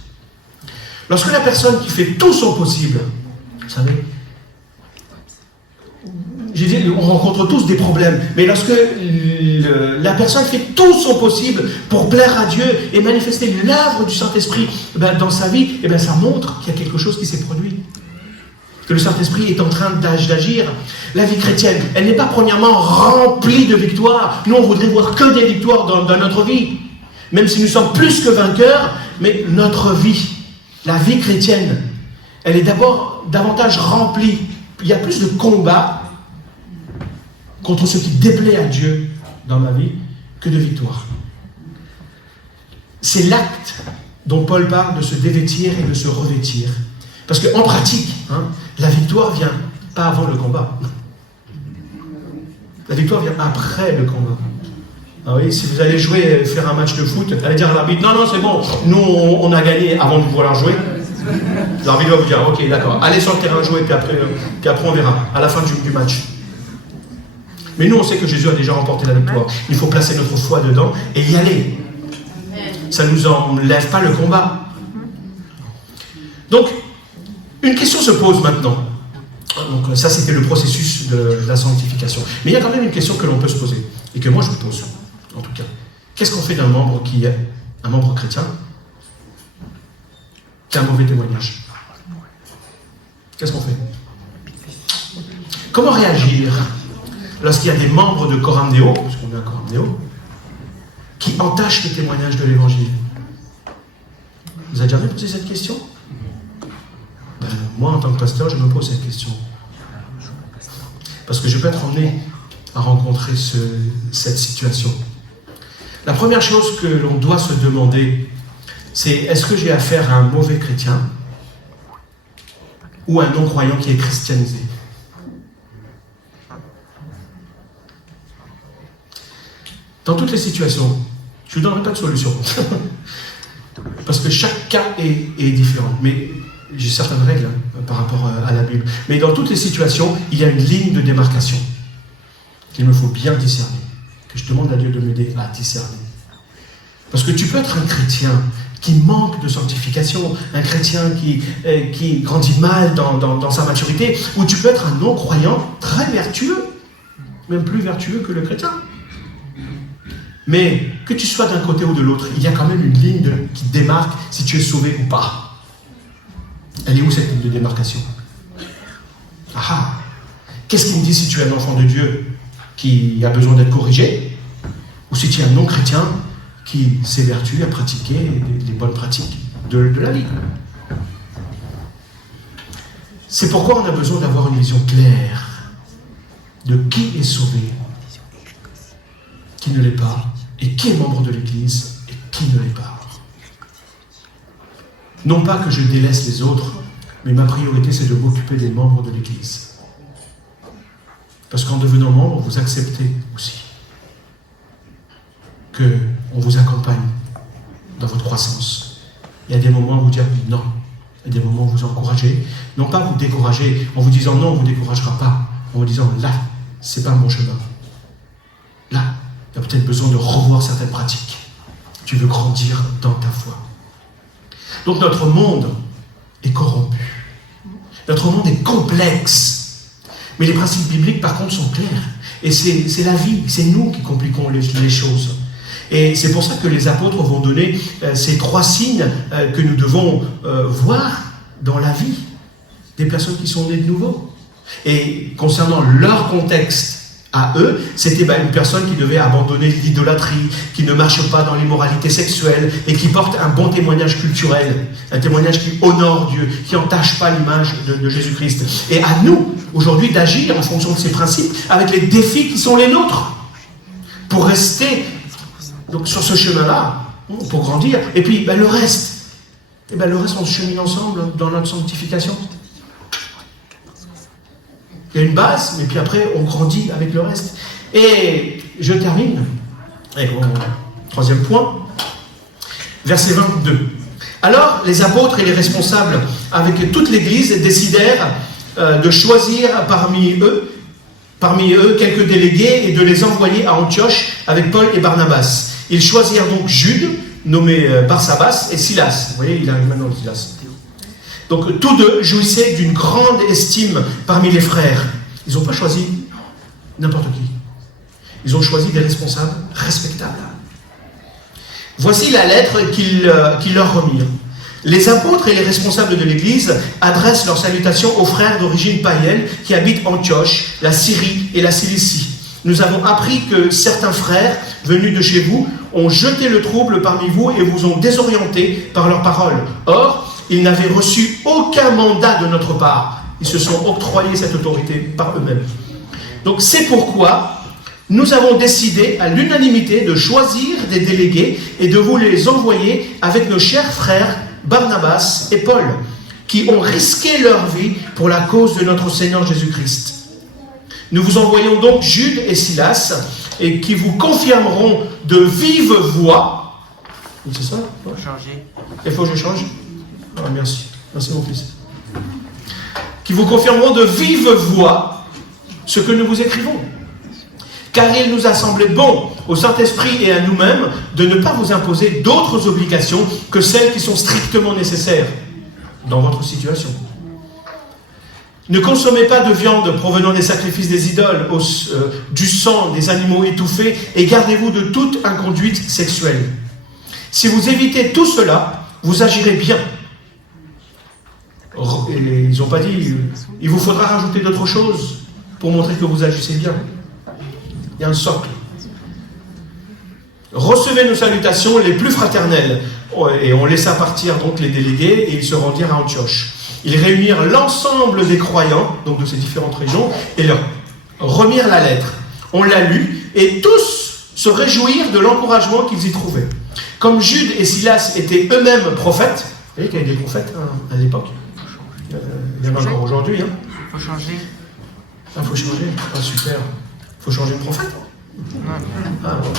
Lorsque la personne qui fait tout son possible, vous savez, j'ai dit, on rencontre tous des problèmes, mais lorsque la personne fait tout son possible pour plaire à Dieu et manifester l'œuvre du Saint-Esprit dans sa vie, ça montre qu'il y a quelque chose qui s'est produit. Que le Saint-Esprit est en train d'agir. La vie chrétienne, elle n'est pas premièrement remplie de victoires. Nous, on voudrait voir que des victoires dans notre vie. Même si nous sommes plus que vainqueurs, mais notre vie, la vie chrétienne, elle est d'abord davantage remplie. Il y a plus de combats contre ce qui déplaît à Dieu dans ma vie que de victoires. C'est l'acte dont Paul parle de se dévêtir et de se revêtir. Parce qu'en pratique, la victoire vient pas avant le combat. La victoire vient après le combat. Ah oui, si vous allez faire un match de foot, allez dire à l'arbitre, non, c'est bon, nous on a gagné avant de vouloir jouer. L'arbitre va vous dire, ok, d'accord, allez sur le terrain jouer, puis après on verra, à la fin du match. Mais nous on sait que Jésus a déjà remporté la victoire. Il faut placer notre foi dedans et y aller. Ça ne nous enlève pas le combat. Donc, une question se pose maintenant. Donc ça c'était le processus de la sanctification. Mais il y a quand même une question que l'on peut se poser, et que moi je me pose. En tout cas, qu'est-ce qu'on fait d'un membre qui est un membre chrétien qui a un mauvais témoignage? Qu'est-ce qu'on fait? Comment réagir lorsqu'il y a des membres de Coram Deo, parce qu'on est un Coram Deo, qui entachent le témoignage de l'Évangile? Vous avez jamais posé cette question? Moi, en tant que pasteur, je me pose cette question. Parce que je peux être emmené à rencontrer cette situation. La première chose que l'on doit se demander, c'est est-ce que j'ai affaire à un mauvais chrétien ou un non-croyant qui est christianisé? Dans toutes les situations, je ne vous donnerai pas de solution. Parce que chaque cas est différent. Mais j'ai certaines règles par rapport à la Bible. Mais dans toutes les situations, il y a une ligne de démarcation qu'il me faut bien discerner. Que je demande à Dieu de m'aider à discerner. Parce que tu peux être un chrétien qui manque de sanctification, un chrétien qui grandit mal dans sa maturité, ou tu peux être un non-croyant très vertueux, même plus vertueux que le chrétien. Mais que tu sois d'un côté ou de l'autre, il y a quand même une ligne qui démarque si tu es sauvé ou pas. Elle est où cette ligne de démarcation? Qu'est-ce qui me dit si tu es un enfant de Dieu qui a besoin d'être corrigé, ou si tu es un non-chrétien qui s'évertue à pratiquer les bonnes pratiques de la vie? C'est pourquoi on a besoin d'avoir une vision claire de qui est sauvé, qui ne l'est pas, et qui est membre de l'Église, et qui ne l'est pas. Non pas que je délaisse les autres, mais ma priorité c'est de m'occuper des membres de l'Église. Parce qu'en devenant membre, vous acceptez aussi qu'on vous accompagne dans votre croissance. Il y a des moments où vous dites non, Il y a des moments où vous encouragez, non pas vous décourager en vous disant non, on ne vous découragera pas, en vous disant là, c'est pas mon chemin. Là, il y a peut-être besoin de revoir certaines pratiques. Tu veux grandir dans ta foi. Donc notre monde est corrompu. Notre monde est complexe. Mais les principes bibliques, par contre, sont clairs. Et c'est la vie, c'est nous qui compliquons les choses. Et c'est pour ça que les apôtres vont donner ces 3 signes que nous devons voir dans la vie des personnes qui sont nées de nouveau. Et concernant leur contexte à eux, c'était une personne qui devait abandonner l'idolâtrie, qui ne marche pas dans l'immoralité sexuelle et qui porte un bon témoignage culturel, un témoignage qui honore Dieu, qui n'entache pas l'image de Jésus-Christ. Et à nous, aujourd'hui, d'agir en fonction de ces principes, avec les défis qui sont les nôtres, pour rester donc, sur ce chemin-là, pour grandir. Et puis, le reste, on se chemine ensemble dans notre sanctification. Il y a une base, mais puis après, on grandit avec le reste. Et je termine avec mon 3e point, verset 22. Alors, les apôtres et les responsables, avec toute l'Église, décidèrent de choisir parmi eux quelques délégués et de les envoyer à Antioche avec Paul et Barnabas. Ils choisirent donc Jude, nommé Barsabas, et Silas. Vous voyez, il arrive maintenant, Silas. Donc, tous deux jouissaient d'une grande estime parmi les frères. Ils n'ont pas choisi n'importe qui. Ils ont choisi des responsables respectables. Voici la lettre qu'ils leur remirent. Les apôtres et les responsables de l'Église adressent leurs salutations aux frères d'origine païenne qui habitent Antioche, la Syrie et la Cilicie. Nous avons appris que certains frères venus de chez vous ont jeté le trouble parmi vous et vous ont désorienté par leurs paroles. Or, ils n'avaient reçu aucun mandat de notre part. Ils se sont octroyés cette autorité par eux-mêmes. Donc c'est pourquoi nous avons décidé à l'unanimité de choisir des délégués et de vous les envoyer avec nos chers frères Barnabas et Paul, qui ont risqué leur vie pour la cause de notre Seigneur Jésus-Christ. Nous vous envoyons donc Jude et Silas, et qui vous confirmeront de vive voix. C'est ça? Il faut changer. Il faut que je change? Ah, merci. Merci mon fils. Qui vous confirmeront de vive voix ce que nous vous écrivons. Car il nous a semblé bon, au Saint-Esprit et à nous-mêmes, de ne pas vous imposer d'autres obligations que celles qui sont strictement nécessaires dans votre situation. Ne consommez pas de viande provenant des sacrifices des idoles, du sang des animaux étouffés, et gardez-vous de toute inconduite sexuelle. Si vous évitez tout cela, vous agirez bien. Et ils n'ont pas dit, il vous faudra rajouter d'autres choses pour montrer que vous agissez bien. Il y a un socle. Recevez nos salutations les plus fraternelles. Et on laissa partir donc les délégués et ils se rendirent à Antioche. Ils réunirent l'ensemble des croyants, donc de ces différentes régions, et leur remirent la lettre. On l'a lue et tous se réjouirent de l'encouragement qu'ils y trouvaient. Comme Jude et Silas étaient eux-mêmes prophètes, vous voyez qu'il y avait des prophètes à l'époque, il y en a encore aujourd'hui. Il faut changer. Il faut changer. Ah, super. Il faut changer de prophète. Ah, bon.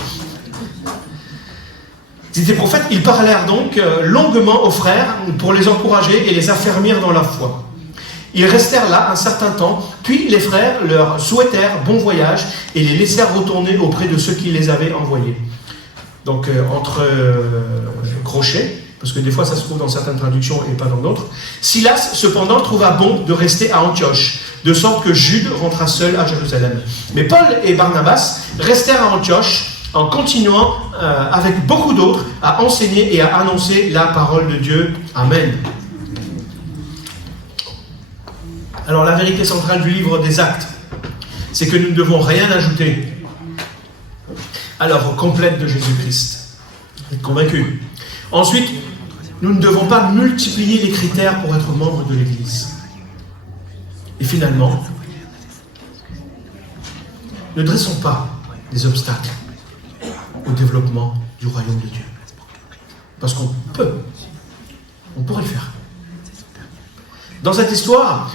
Ils étaient prophètes, ils parlèrent donc longuement aux frères pour les encourager et les affermir dans la foi. Ils restèrent là un certain temps, puis les frères leur souhaitèrent bon voyage et les laissèrent retourner auprès de ceux qui les avaient envoyés. Donc entre crochets, parce que des fois ça se trouve dans certaines traductions et pas dans d'autres, Silas cependant trouva bon de rester à Antioche, de sorte que Jude rentra seul à Jérusalem. Mais Paul et Barnabas restèrent à Antioche en continuant avec beaucoup d'autres à enseigner et à annoncer la parole de Dieu. Amen. Alors la vérité centrale du livre des Actes, c'est que nous ne devons rien ajouter à l'œuvre complète de Jésus-Christ. Vous êtes convaincus? Ensuite, nous ne devons pas multiplier les critères pour être membre de l'Église. Et finalement, ne dressons pas des obstacles au développement du royaume de Dieu. Parce qu'on pourrait le faire. Dans cette histoire,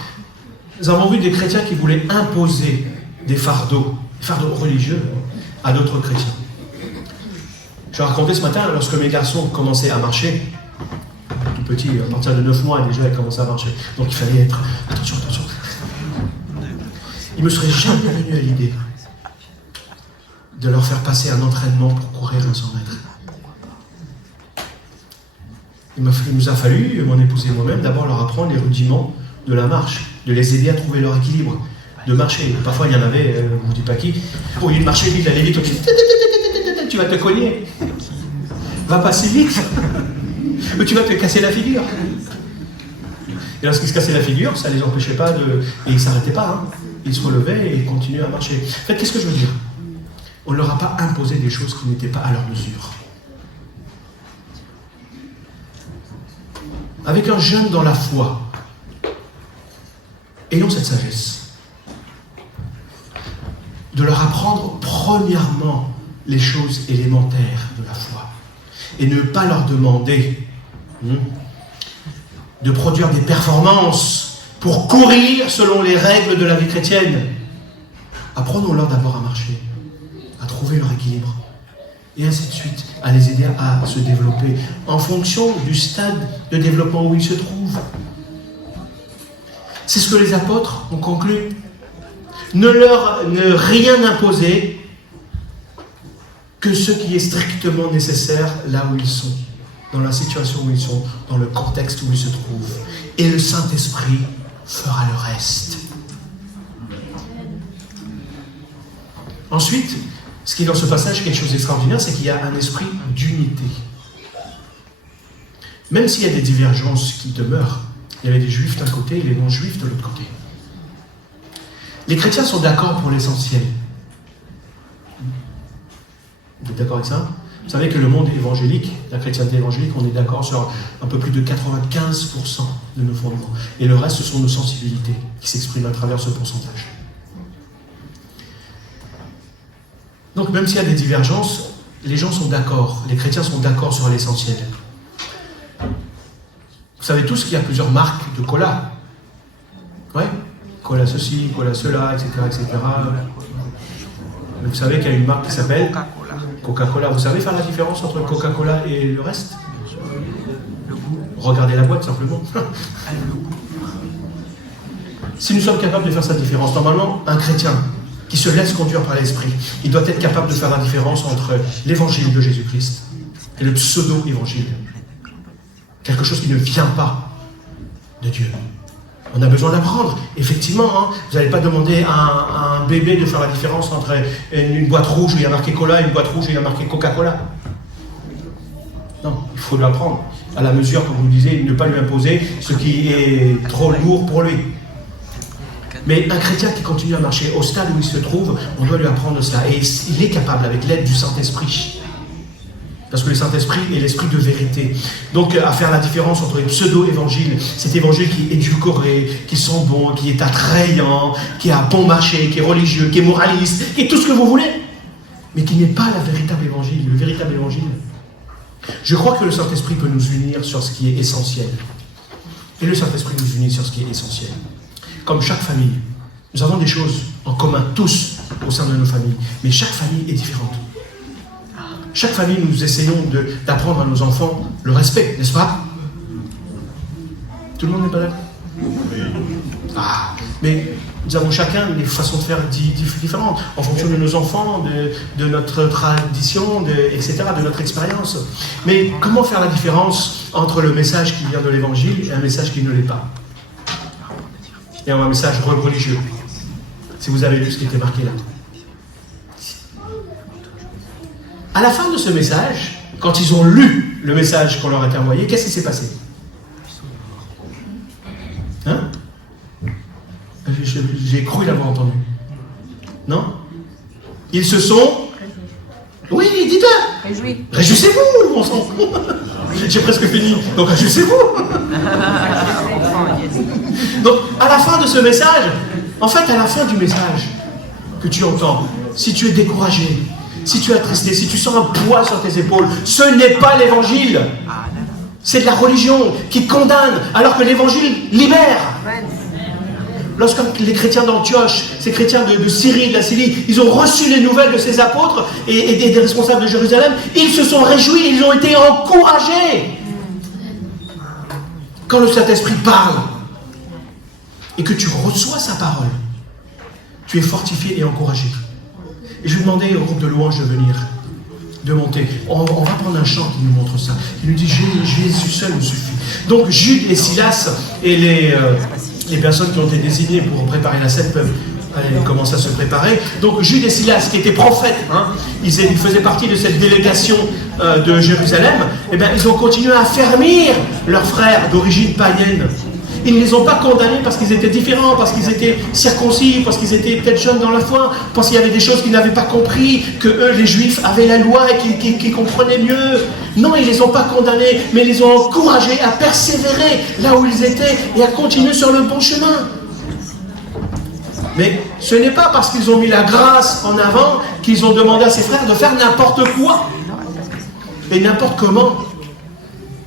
nous avons vu des chrétiens qui voulaient imposer des fardeaux religieux à d'autres chrétiens. Je vais raconter ce matin, lorsque mes garçons commençaient à marcher, tout petit, à partir de 9 mois, déjà, il commence à marcher. Donc il fallait être... Attention. Il ne me serait jamais venu à l'idée de leur faire passer un entraînement pour courir un 100 mètres. Il nous a fallu, mon épouse et moi-même, d'abord leur apprendre les rudiments de la marche, de les aider à trouver leur équilibre, de marcher. Parfois, il y en avait, je ne vous dis pas qui, au lieu de marcher vite, d'aller vite, tu vas te cogner. Va passer vite. Ou tu vas te casser la figure. Et lorsqu'ils se cassaient la figure, ça ne les empêchait pas de... Et ils ne s'arrêtaient pas, hein. Ils se relevaient et ils continuaient à marcher. En fait, qu'est-ce que je veux dire? On ne leur a pas imposé des choses qui n'étaient pas à leur mesure. Avec un jeune dans la foi, ayons cette sagesse de leur apprendre premièrement les choses élémentaires de la foi et ne pas leur demander de produire des performances pour courir selon les règles de la vie chrétienne. Apprenons-leur d'abord à marcher, à trouver leur équilibre, et ainsi de suite, à les aider à se développer en fonction du stade de développement où ils se trouvent. C'est ce que les apôtres ont conclu. Ne rien imposer que ce qui est strictement nécessaire là où ils sont, dans la situation où ils sont, dans le contexte où ils se trouvent. Et le Saint-Esprit fera le reste. Ensuite, ce qui est dans ce passage quelque chose d'extraordinaire, c'est qu'il y a un esprit d'unité. Même s'il y a des divergences qui demeurent, il y avait des juifs d'un côté et les non-juifs de l'autre côté. Les chrétiens sont d'accord pour l'essentiel. Vous êtes d'accord avec ça? Vous savez que le monde évangélique, la chrétienté évangélique, on est d'accord sur un peu plus de 95% de nos fondements. Et le reste, ce sont nos sensibilités qui s'expriment à travers ce pourcentage. Donc même s'il y a des divergences, les gens sont d'accord, les chrétiens sont d'accord sur l'essentiel. Vous savez tous qu'il y a plusieurs marques de cola. Ouais, cola ceci, cola cela, etc., etc. Mais vous savez qu'il y a une marque qui s'appelle Coca-Cola. Vous savez faire la différence entre Coca-Cola et le reste? Regardez la boîte simplement. Si nous sommes capables de faire cette différence, normalement, un chrétien qui se laisse conduire par l'Esprit, il doit être capable de faire la différence entre l'évangile de Jésus-Christ et le pseudo-évangile. Quelque chose qui ne vient pas de Dieu. On a besoin d'apprendre. Effectivement, hein, vous n'allez pas demander à un bébé de faire la différence entre une boîte rouge où il y a marqué cola et une boîte rouge où il y a marqué Coca-Cola. Non, il faut l'apprendre. À la mesure, comme vous le disiez, ne pas lui imposer ce qui est trop lourd pour lui. Mais un chrétien qui continue à marcher au stade où il se trouve, on doit lui apprendre cela. Et il est capable avec l'aide du Saint-Esprit. Parce que le Saint-Esprit est l'esprit de vérité. Donc, à faire la différence entre les pseudo-évangiles, cet évangile qui est édulcoré, qui sent bon, qui est attrayant, qui a bon marché, qui est religieux, qui est moraliste, qui est tout ce que vous voulez, mais qui n'est pas la véritable évangile, le véritable évangile. Je crois que le Saint-Esprit peut nous unir sur ce qui est essentiel. Et le Saint-Esprit nous unit sur ce qui est essentiel. Comme chaque famille, nous avons des choses en commun, tous, au sein de nos familles, mais chaque famille est différente. Chaque famille, nous essayons d'apprendre à nos enfants le respect, n'est-ce pas? Tout le monde n'est pas d'accord? Ah, mais nous avons chacun des façons de faire différentes, en fonction de nos enfants, de notre tradition, etc., de notre expérience. Mais comment faire la différence entre le message qui vient de l'Évangile et un message qui ne l'est pas? Et un message religieux. Si vous avez lu ce qui était marqué là. À la fin de ce message, quand ils ont lu le message qu'on leur a envoyé, qu'est-ce qui s'est passé? Hein? J'ai cru l'avoir entendu. Non? Ils se sont... Oui, dites-le! Réjouis. Réjouissez-vous, mon sang. J'ai presque fini. Donc réjouissez-vous. Donc, à la fin de ce message, en fait, à la fin du message que tu entends, si tu es découragé, si tu es attristé, si tu sens un poids sur tes épaules, ce n'est pas l'évangile. C'est de la religion qui condamne, alors que l'évangile libère. Lorsque les chrétiens d'Antioche, ces chrétiens de Syrie, de la Syrie, ils ont reçu les nouvelles de ces apôtres et des responsables de Jérusalem, ils se sont réjouis, ils ont été encouragés. quand le Saint-Esprit parle et que tu reçois sa parole, tu es fortifié et encouragé. Et je vais demander au groupe de louanges de venir, de monter. On va prendre un chant qui nous montre ça, qui nous dit Jésus seul nous suffit. Donc Jude et Silas et les personnes qui ont été désignées pour préparer la scène peuvent commencer à se préparer. Donc Jude et Silas, qui étaient prophètes, ils faisaient partie de cette délégation de Jérusalem, et bien ils ont continué à affermir leurs frères d'origine païenne. Ils ne les ont pas condamnés parce qu'ils étaient différents, parce qu'ils étaient circoncis, parce qu'ils étaient peut-être jeunes dans la foi, parce qu'il y avait des choses qu'ils n'avaient pas compris, que eux, les Juifs, avaient la loi et qu'ils comprenaient mieux. Non, ils ne les ont pas condamnés, mais ils les ont encouragés à persévérer là où ils étaient et à continuer sur le bon chemin. Mais ce n'est pas parce qu'ils ont mis la grâce en avant qu'ils ont demandé à ses frères de faire n'importe quoi et n'importe comment.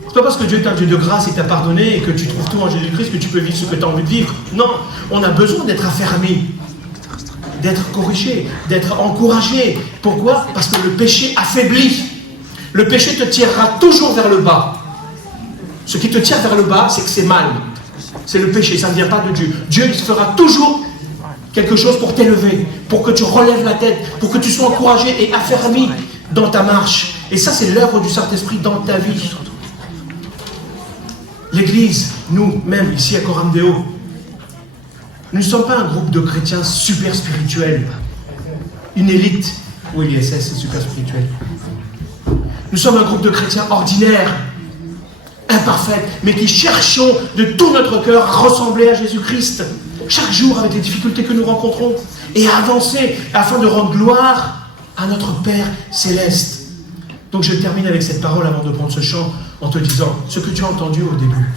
C'est pas parce que Dieu est un Dieu de grâce et t'a pardonné et que tu trouves tout en Jésus-Christ que tu peux vivre ce que tu as envie de vivre. Non, on a besoin d'être affermi, d'être corrigé, d'être encouragé. Pourquoi? Parce que le péché affaiblit. Le péché te tirera toujours vers le bas. Ce qui te tire vers le bas, c'est que c'est mal. C'est le péché, ça ne vient pas de Dieu. Dieu, il fera toujours quelque chose pour t'élever, pour que tu relèves la tête, pour que tu sois encouragé et affermi dans ta marche. Et ça, c'est l'œuvre du Saint-Esprit dans ta vie. L'Église, nous-mêmes, ici à Coram Deo, nous ne sommes pas un groupe de chrétiens super spirituels, une élite. Oui, l'ISS, c'est super spirituel. Nous sommes un groupe de chrétiens ordinaires, imparfaits, mais qui cherchons de tout notre cœur à ressembler à Jésus-Christ, chaque jour avec les difficultés que nous rencontrons, et à avancer afin de rendre gloire à notre Père céleste. Donc je termine avec cette parole avant de prendre ce chant en te disant, ce que tu as entendu au début,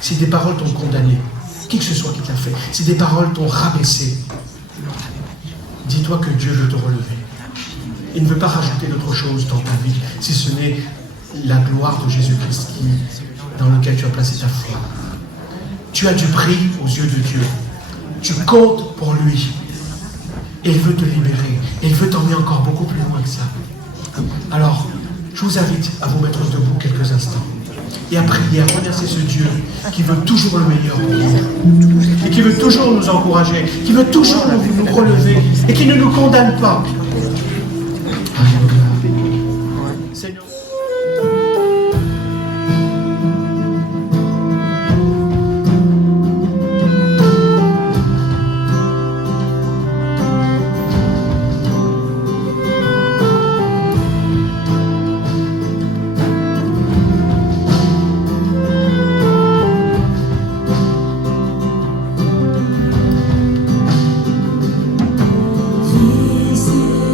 si des paroles t'ont condamné, qui que ce soit qui t'a fait, si des paroles t'ont rabaissé, dis-toi que Dieu veut te relever. Il ne veut pas rajouter d'autre chose dans ta vie, si ce n'est la gloire de Jésus-Christ dans lequel tu as placé ta foi. Tu as du prix aux yeux de Dieu. Tu comptes pour lui. Et il veut te libérer. Et il veut t'emmener encore beaucoup plus loin que ça. Alors, je vous invite à vous mettre debout quelques instants et à prier, à remercier ce Dieu qui veut toujours le meilleur pour nous et qui veut toujours nous encourager, qui veut toujours nous relever et qui ne nous condamne pas. Seigneur. Jésus.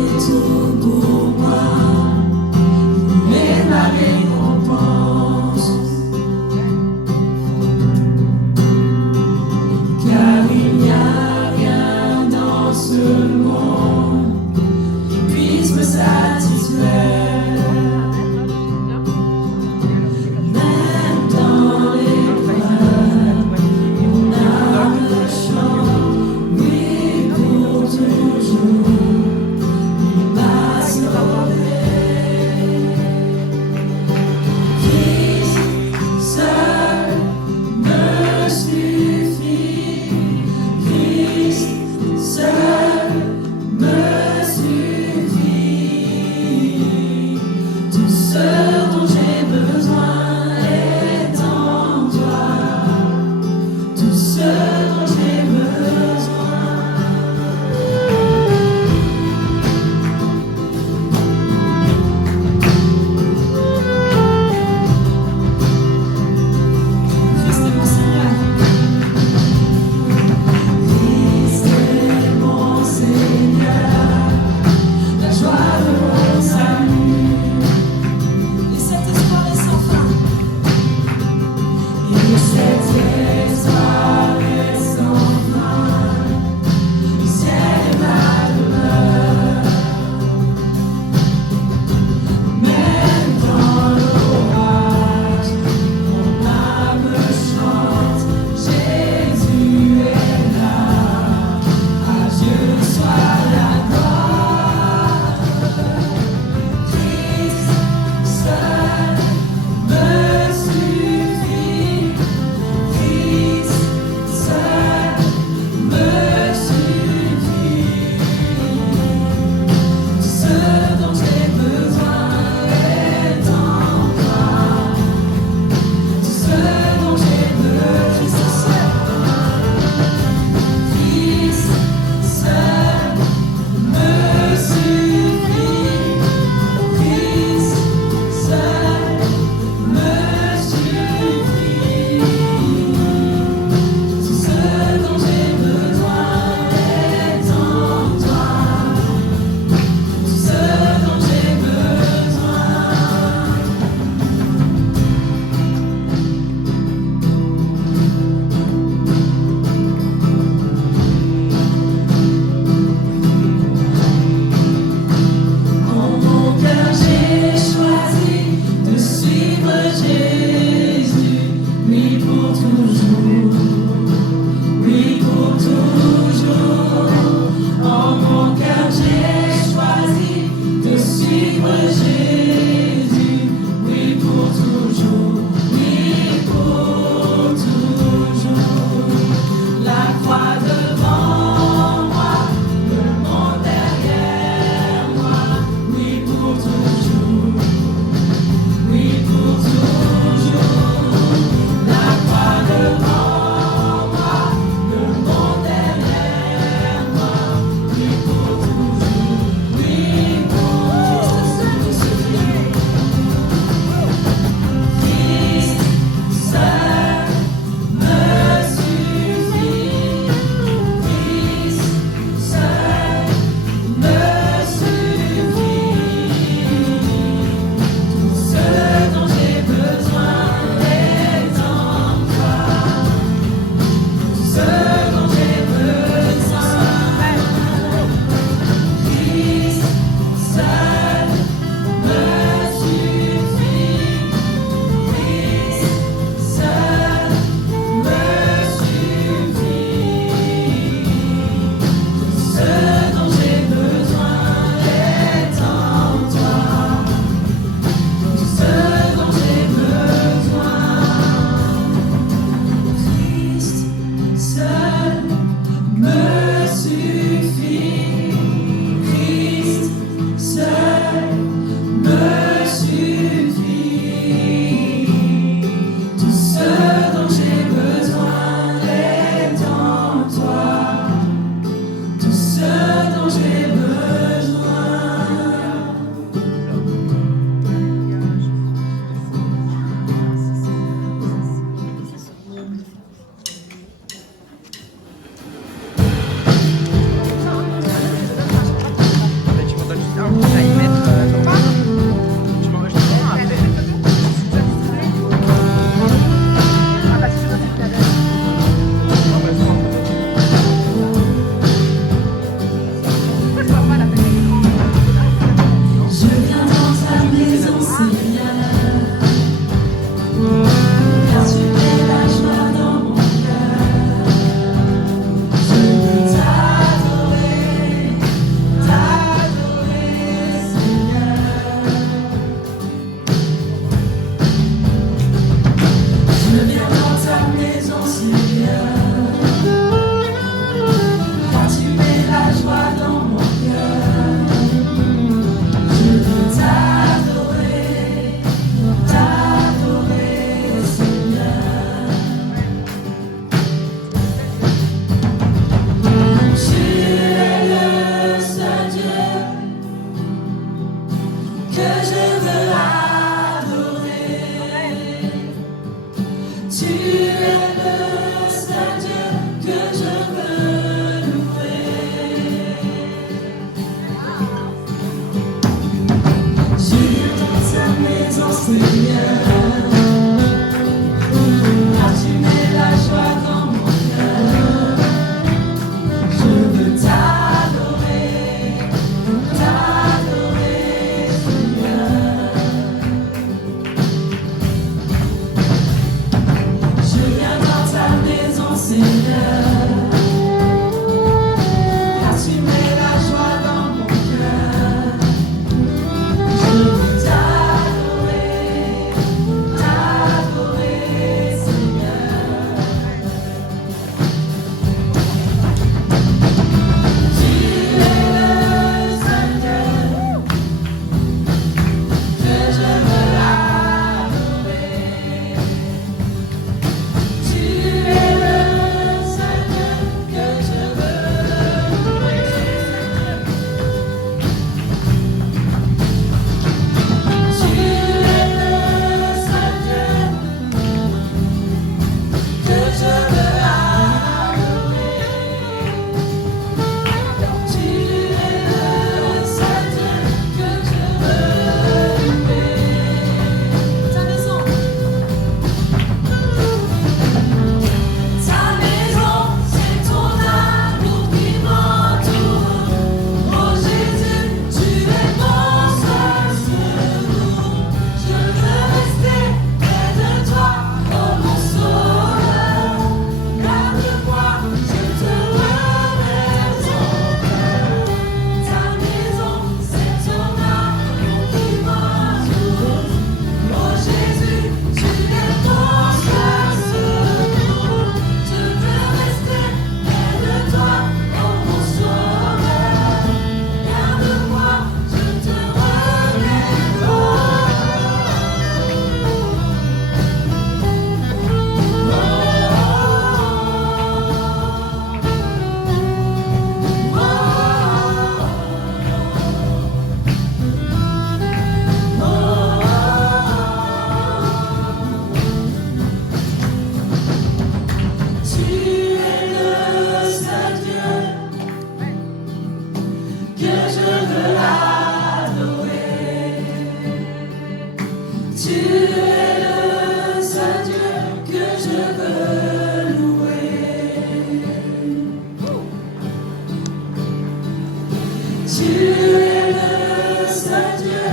Tu es le seul Dieu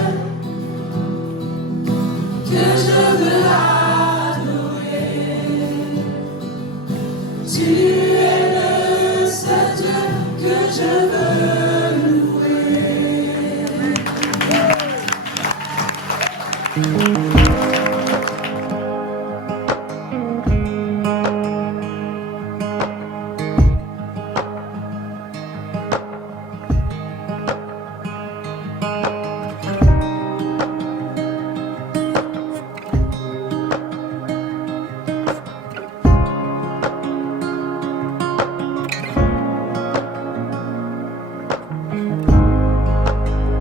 que je veux adorer. Tu es le seul Dieu que je veux louer.